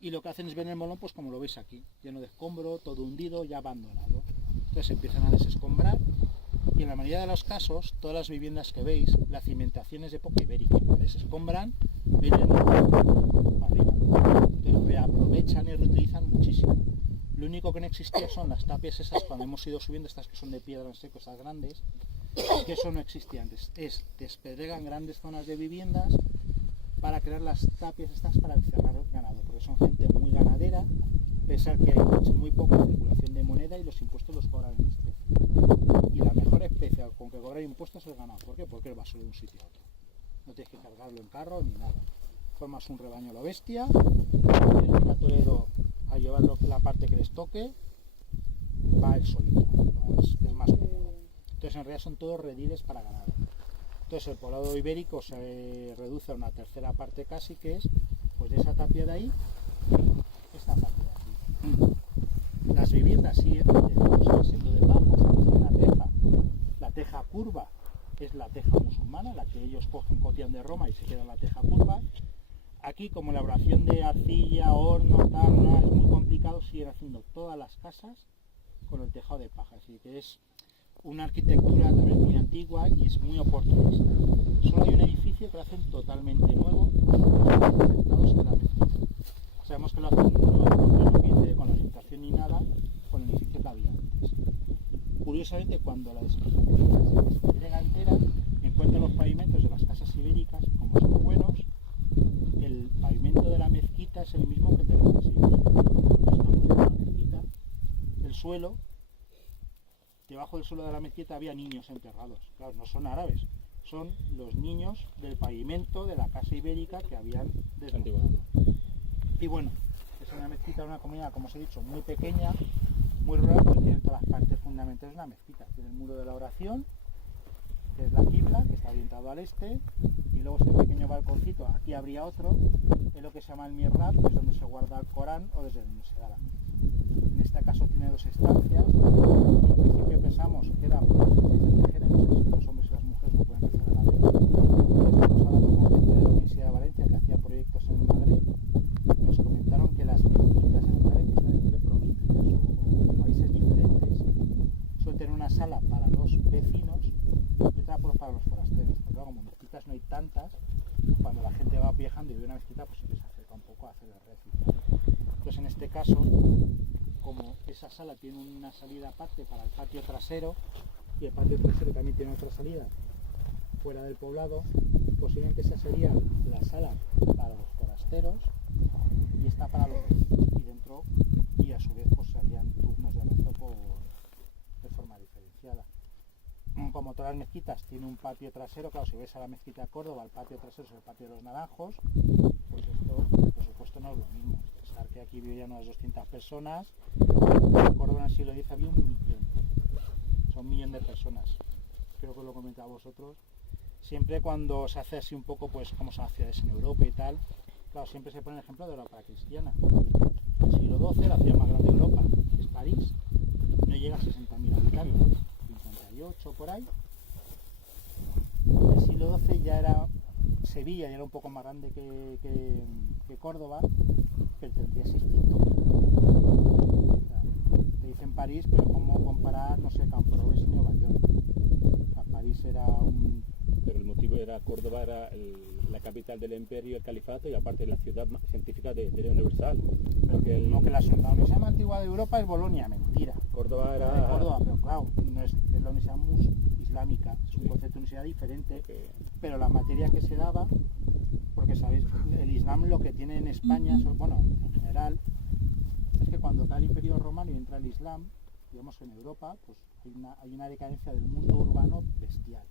y lo que hacen es ver el molón, pues como lo veis aquí, lleno de escombro, todo hundido, ya abandonado. Entonces empiezan a desescombrar, y en la mayoría de los casos, todas las viviendas que veis, la cimentación es de época ibérica, desescombran, ven el molón para arriba. Entonces reaprovechan y reutilizan muchísimo. Lo único que no existía son las tapias esas cuando hemos ido subiendo, estas que son de piedra en seco, esas grandes, que eso no existía antes. Despedregan grandes zonas de viviendas para crear las tapias estas para encerrar ganado, porque son gente muy ganadera, pensar que hay muy poca circulación de moneda y los impuestos los cobran en especie. Y la mejor especie con que cobrar impuestos es el ganado. ¿Por qué? Porque él va solo de un sitio a otro. No tienes que cargarlo en carro ni nada. Formas un rebaño a lo bestia, tienes que ir a Toledo a llevar la parte que les toque, va él solito, no, es más cómodo. Entonces en realidad son todos rediles para ganado. Entonces el poblado ibérico se reduce a una tercera parte casi, que es pues de esa tapia de ahí, esta parte de aquí. Las viviendas siguen siendo de paja, siguen la teja. La teja curva es la teja musulmana, la que ellos cogen, copian de Roma y se queda la teja curva. Aquí, como elaboración de arcilla, horno, tabla, es muy complicado, siguen haciendo todas las casas con el tejado de paja. Así que es una arquitectura también muy antigua y es muy oportunista. Solo hay un edificio que lo hacen totalmente nuevo, sentados en la mezquita. Sabemos que lo hacen nuevo porque no coincide con la orientación ni nada con el edificio que había antes. Curiosamente, cuando la despegrega entera, encuentra los pavimentos de las casas ibéricas, como son buenos, el pavimento de la mezquita es el mismo que el de la casa ibérica. La mezquita, el suelo, debajo del suelo de la mezquita había niños enterrados. Claro, no son árabes, son los niños del pavimento de la casa ibérica que habían desmontado. Y bueno, es una mezquita, una comunidad, como os he dicho, muy pequeña, muy rural, pero tiene todas las partes fundamentales de una mezquita. Tiene el muro de la oración, que es la qibla, que está orientado al este, y luego ese pequeño balconcito, aquí habría otro, es lo que se llama el mihrab, que es donde se guarda el Corán o desde donde se da la misa. En este caso tiene dos estancias. En principio pensamos que era por diferenciación de género, o sea, si los hombres y las mujeres no pueden rezar a la vez. Estamos hablando con gente de la Universidad de Valencia que hacía proyectos en el Magreb. Nos comentaron que las mezquitas en el Magreb, que están entre provincias o países diferentes, suelen tener una sala para los vecinos y otra pues, para los forasteros. Porque como mezquitas no hay tantas, cuando la gente va viajando y ve una mezquita, pues se les acerca un poco a hacer el rezo. Entonces en este caso, como esa sala tiene una salida aparte para el patio trasero, y el patio trasero también tiene otra salida fuera del poblado, posiblemente esa sería la sala para los forasteros y esta para los vecinos, y dentro, y a su vez pues harían turnos de rezo de forma diferenciada. Como todas las mezquitas tiene un patio trasero, claro, si ves a la mezquita de Córdoba, el patio trasero es el patio de los Naranjos, pues esto por supuesto no es lo mismo. Pensar que aquí vivían unas 200 personas, en Córdoba en el siglo X había 1 millón, son 1 millón de personas, creo que lo comentaba vosotros. Siempre cuando se hace así un poco, pues como son las ciudades en Europa y tal, claro, siempre se pone el ejemplo de Europa cristiana. En el siglo XII, la ciudad más grande de Europa es París, no llega a 60.000 habitantes, 58 por ahí. En el siglo XII ya era Sevilla, ya era un poco más grande que Córdoba, pero tendría 600.000. O sea, te dicen París, pero ¿cómo comparar, no sé, Camporobres y Nueva York? O sea, París era un... Pero el motivo era Córdoba era la capital del imperio, el califato, y aparte la ciudad más científica de la universal. Porque No, que la universidad más antigua de Europa es Bolonia, mentira. Córdoba De era... Córdoba, pero claro, no es la universidad islámica, es un concepto de universidad diferente, pero la materia que se daba, porque sabéis, el Islam lo que tiene en España, bueno, en general, es que cuando cae el imperio romano y entra el Islam, digamos en Europa, pues hay una decadencia del mundo urbano bestial.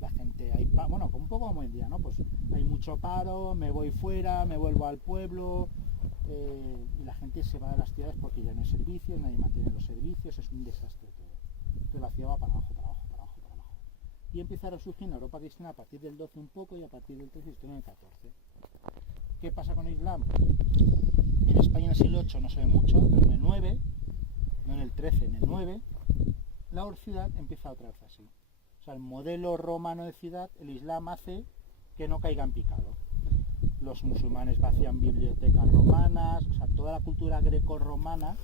La gente, bueno, un poco como hoy en día, ¿no? Pues hay mucho paro, me voy fuera, me vuelvo al pueblo, y la gente se va de las ciudades porque ya no hay servicios, nadie mantiene los servicios, es un desastre todo. Entonces la ciudad va para abajo, para abajo, para abajo, para abajo. Y empieza a surgir en la Europa cristiana a partir del 12 un poco y a partir del 13 y en el 14. ¿Qué pasa con el Islam? En España en el siglo VIII no se ve mucho, pero en el 9, no en el 13, en el 9, la ciudad empieza otra vez así. O sea, el modelo romano de ciudad, el Islam hace que no caiga en picado. Los musulmanes vacían bibliotecas romanas, o sea, toda la cultura greco-romana,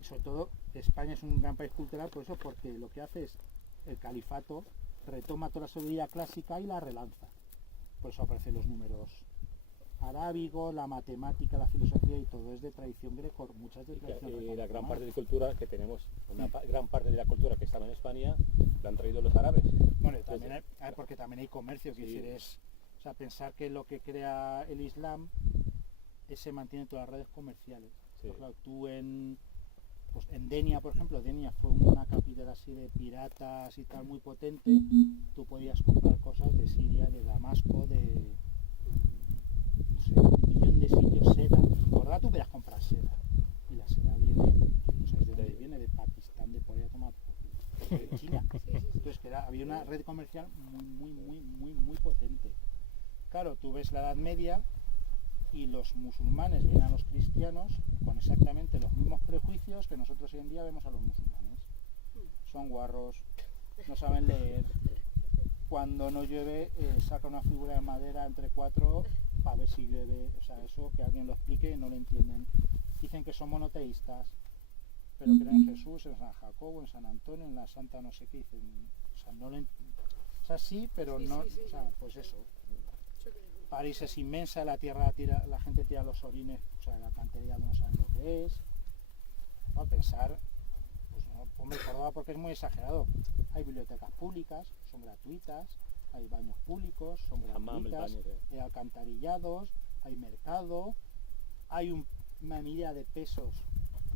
y sobre todo España es un gran país cultural por eso, porque lo que hace es el califato retoma toda la sabiduría clásica y la relanza. Por eso aparecen los números arábigos, la matemática, la filosofía y todo es de tradición greco, muchas de tradición Y la gran parte de cultura que tenemos, gran parte de la cultura que estaba en España, la han traído los árabes. Bueno, y también porque también hay comercio, que decir, o sea, pensar que lo que crea el Islam se mantiene en todas las redes comerciales. Sí. Pues claro, tú pues en Denia, por ejemplo, Denia fue una capital así de piratas y tal muy potente, tú podías comprar cosas de Siria, de Damasco, de no sé, un millón de sitios, seda. Por ahora tú podías comprar seda, y la seda viene, no sabes de dónde viene, de Pakistán, de por ahí a tomar de China. Entonces que había una red comercial muy potente. Claro, tú ves la Edad Media y los musulmanes ven a los cristianos con exactamente los mismos prejuicios que nosotros hoy en día vemos a los musulmanes. Son guarros, no saben leer, cuando no llueve saca una figura de madera entre 4 para ver si llueve, o sea, eso que alguien lo explique, no lo entienden. Dicen que son monoteístas, pero creen en Jesús, en San Jacobo, en San Antonio, en la Santa no sé qué, dicen, o sea, no lo o sea, sí, pero no, o sea, pues eso. París es inmensa, la gente tira los orines, o sea, el alcantarillado no saben lo que es. No, pensar, pues no, hombre, Córdoba porque es muy exagerado. Hay bibliotecas públicas, son gratuitas, hay baños públicos, son gratuitas, hay alcantarillados, hay mercado, hay una medida de pesos,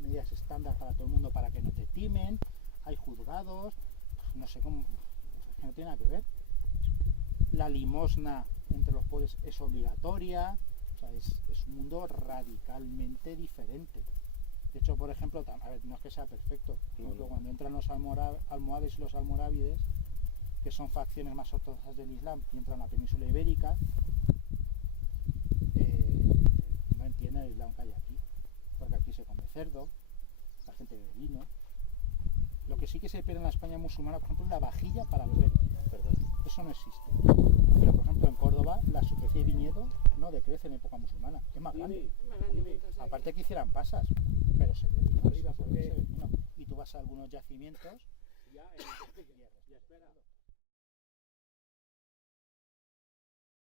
medidas estándar para todo el mundo para que no te timen, hay juzgados, no sé cómo, es que no tiene nada que ver. La limosna entre los pobres es obligatoria, o sea, es un mundo radicalmente diferente. De hecho, por ejemplo, a ver, no es que sea perfecto, por ejemplo, cuando entran los almohades y los almorávides, que son facciones más ortodoxas del Islam, y entran a la península ibérica, no entienden el Islam que hay aquí, porque aquí se come cerdo, la gente bebe vino. Lo que sí que se pierde en la España musulmana, por ejemplo, es la vajilla para beber vino, eso no existe. Pero, por ejemplo, en Córdoba, la especie de viñedo no decrece en época musulmana, es más grande. Aparte que hicieran pasas, pero se bebe vino, se bebe vino. Y tú vas a algunos yacimientos Ya, ya espera.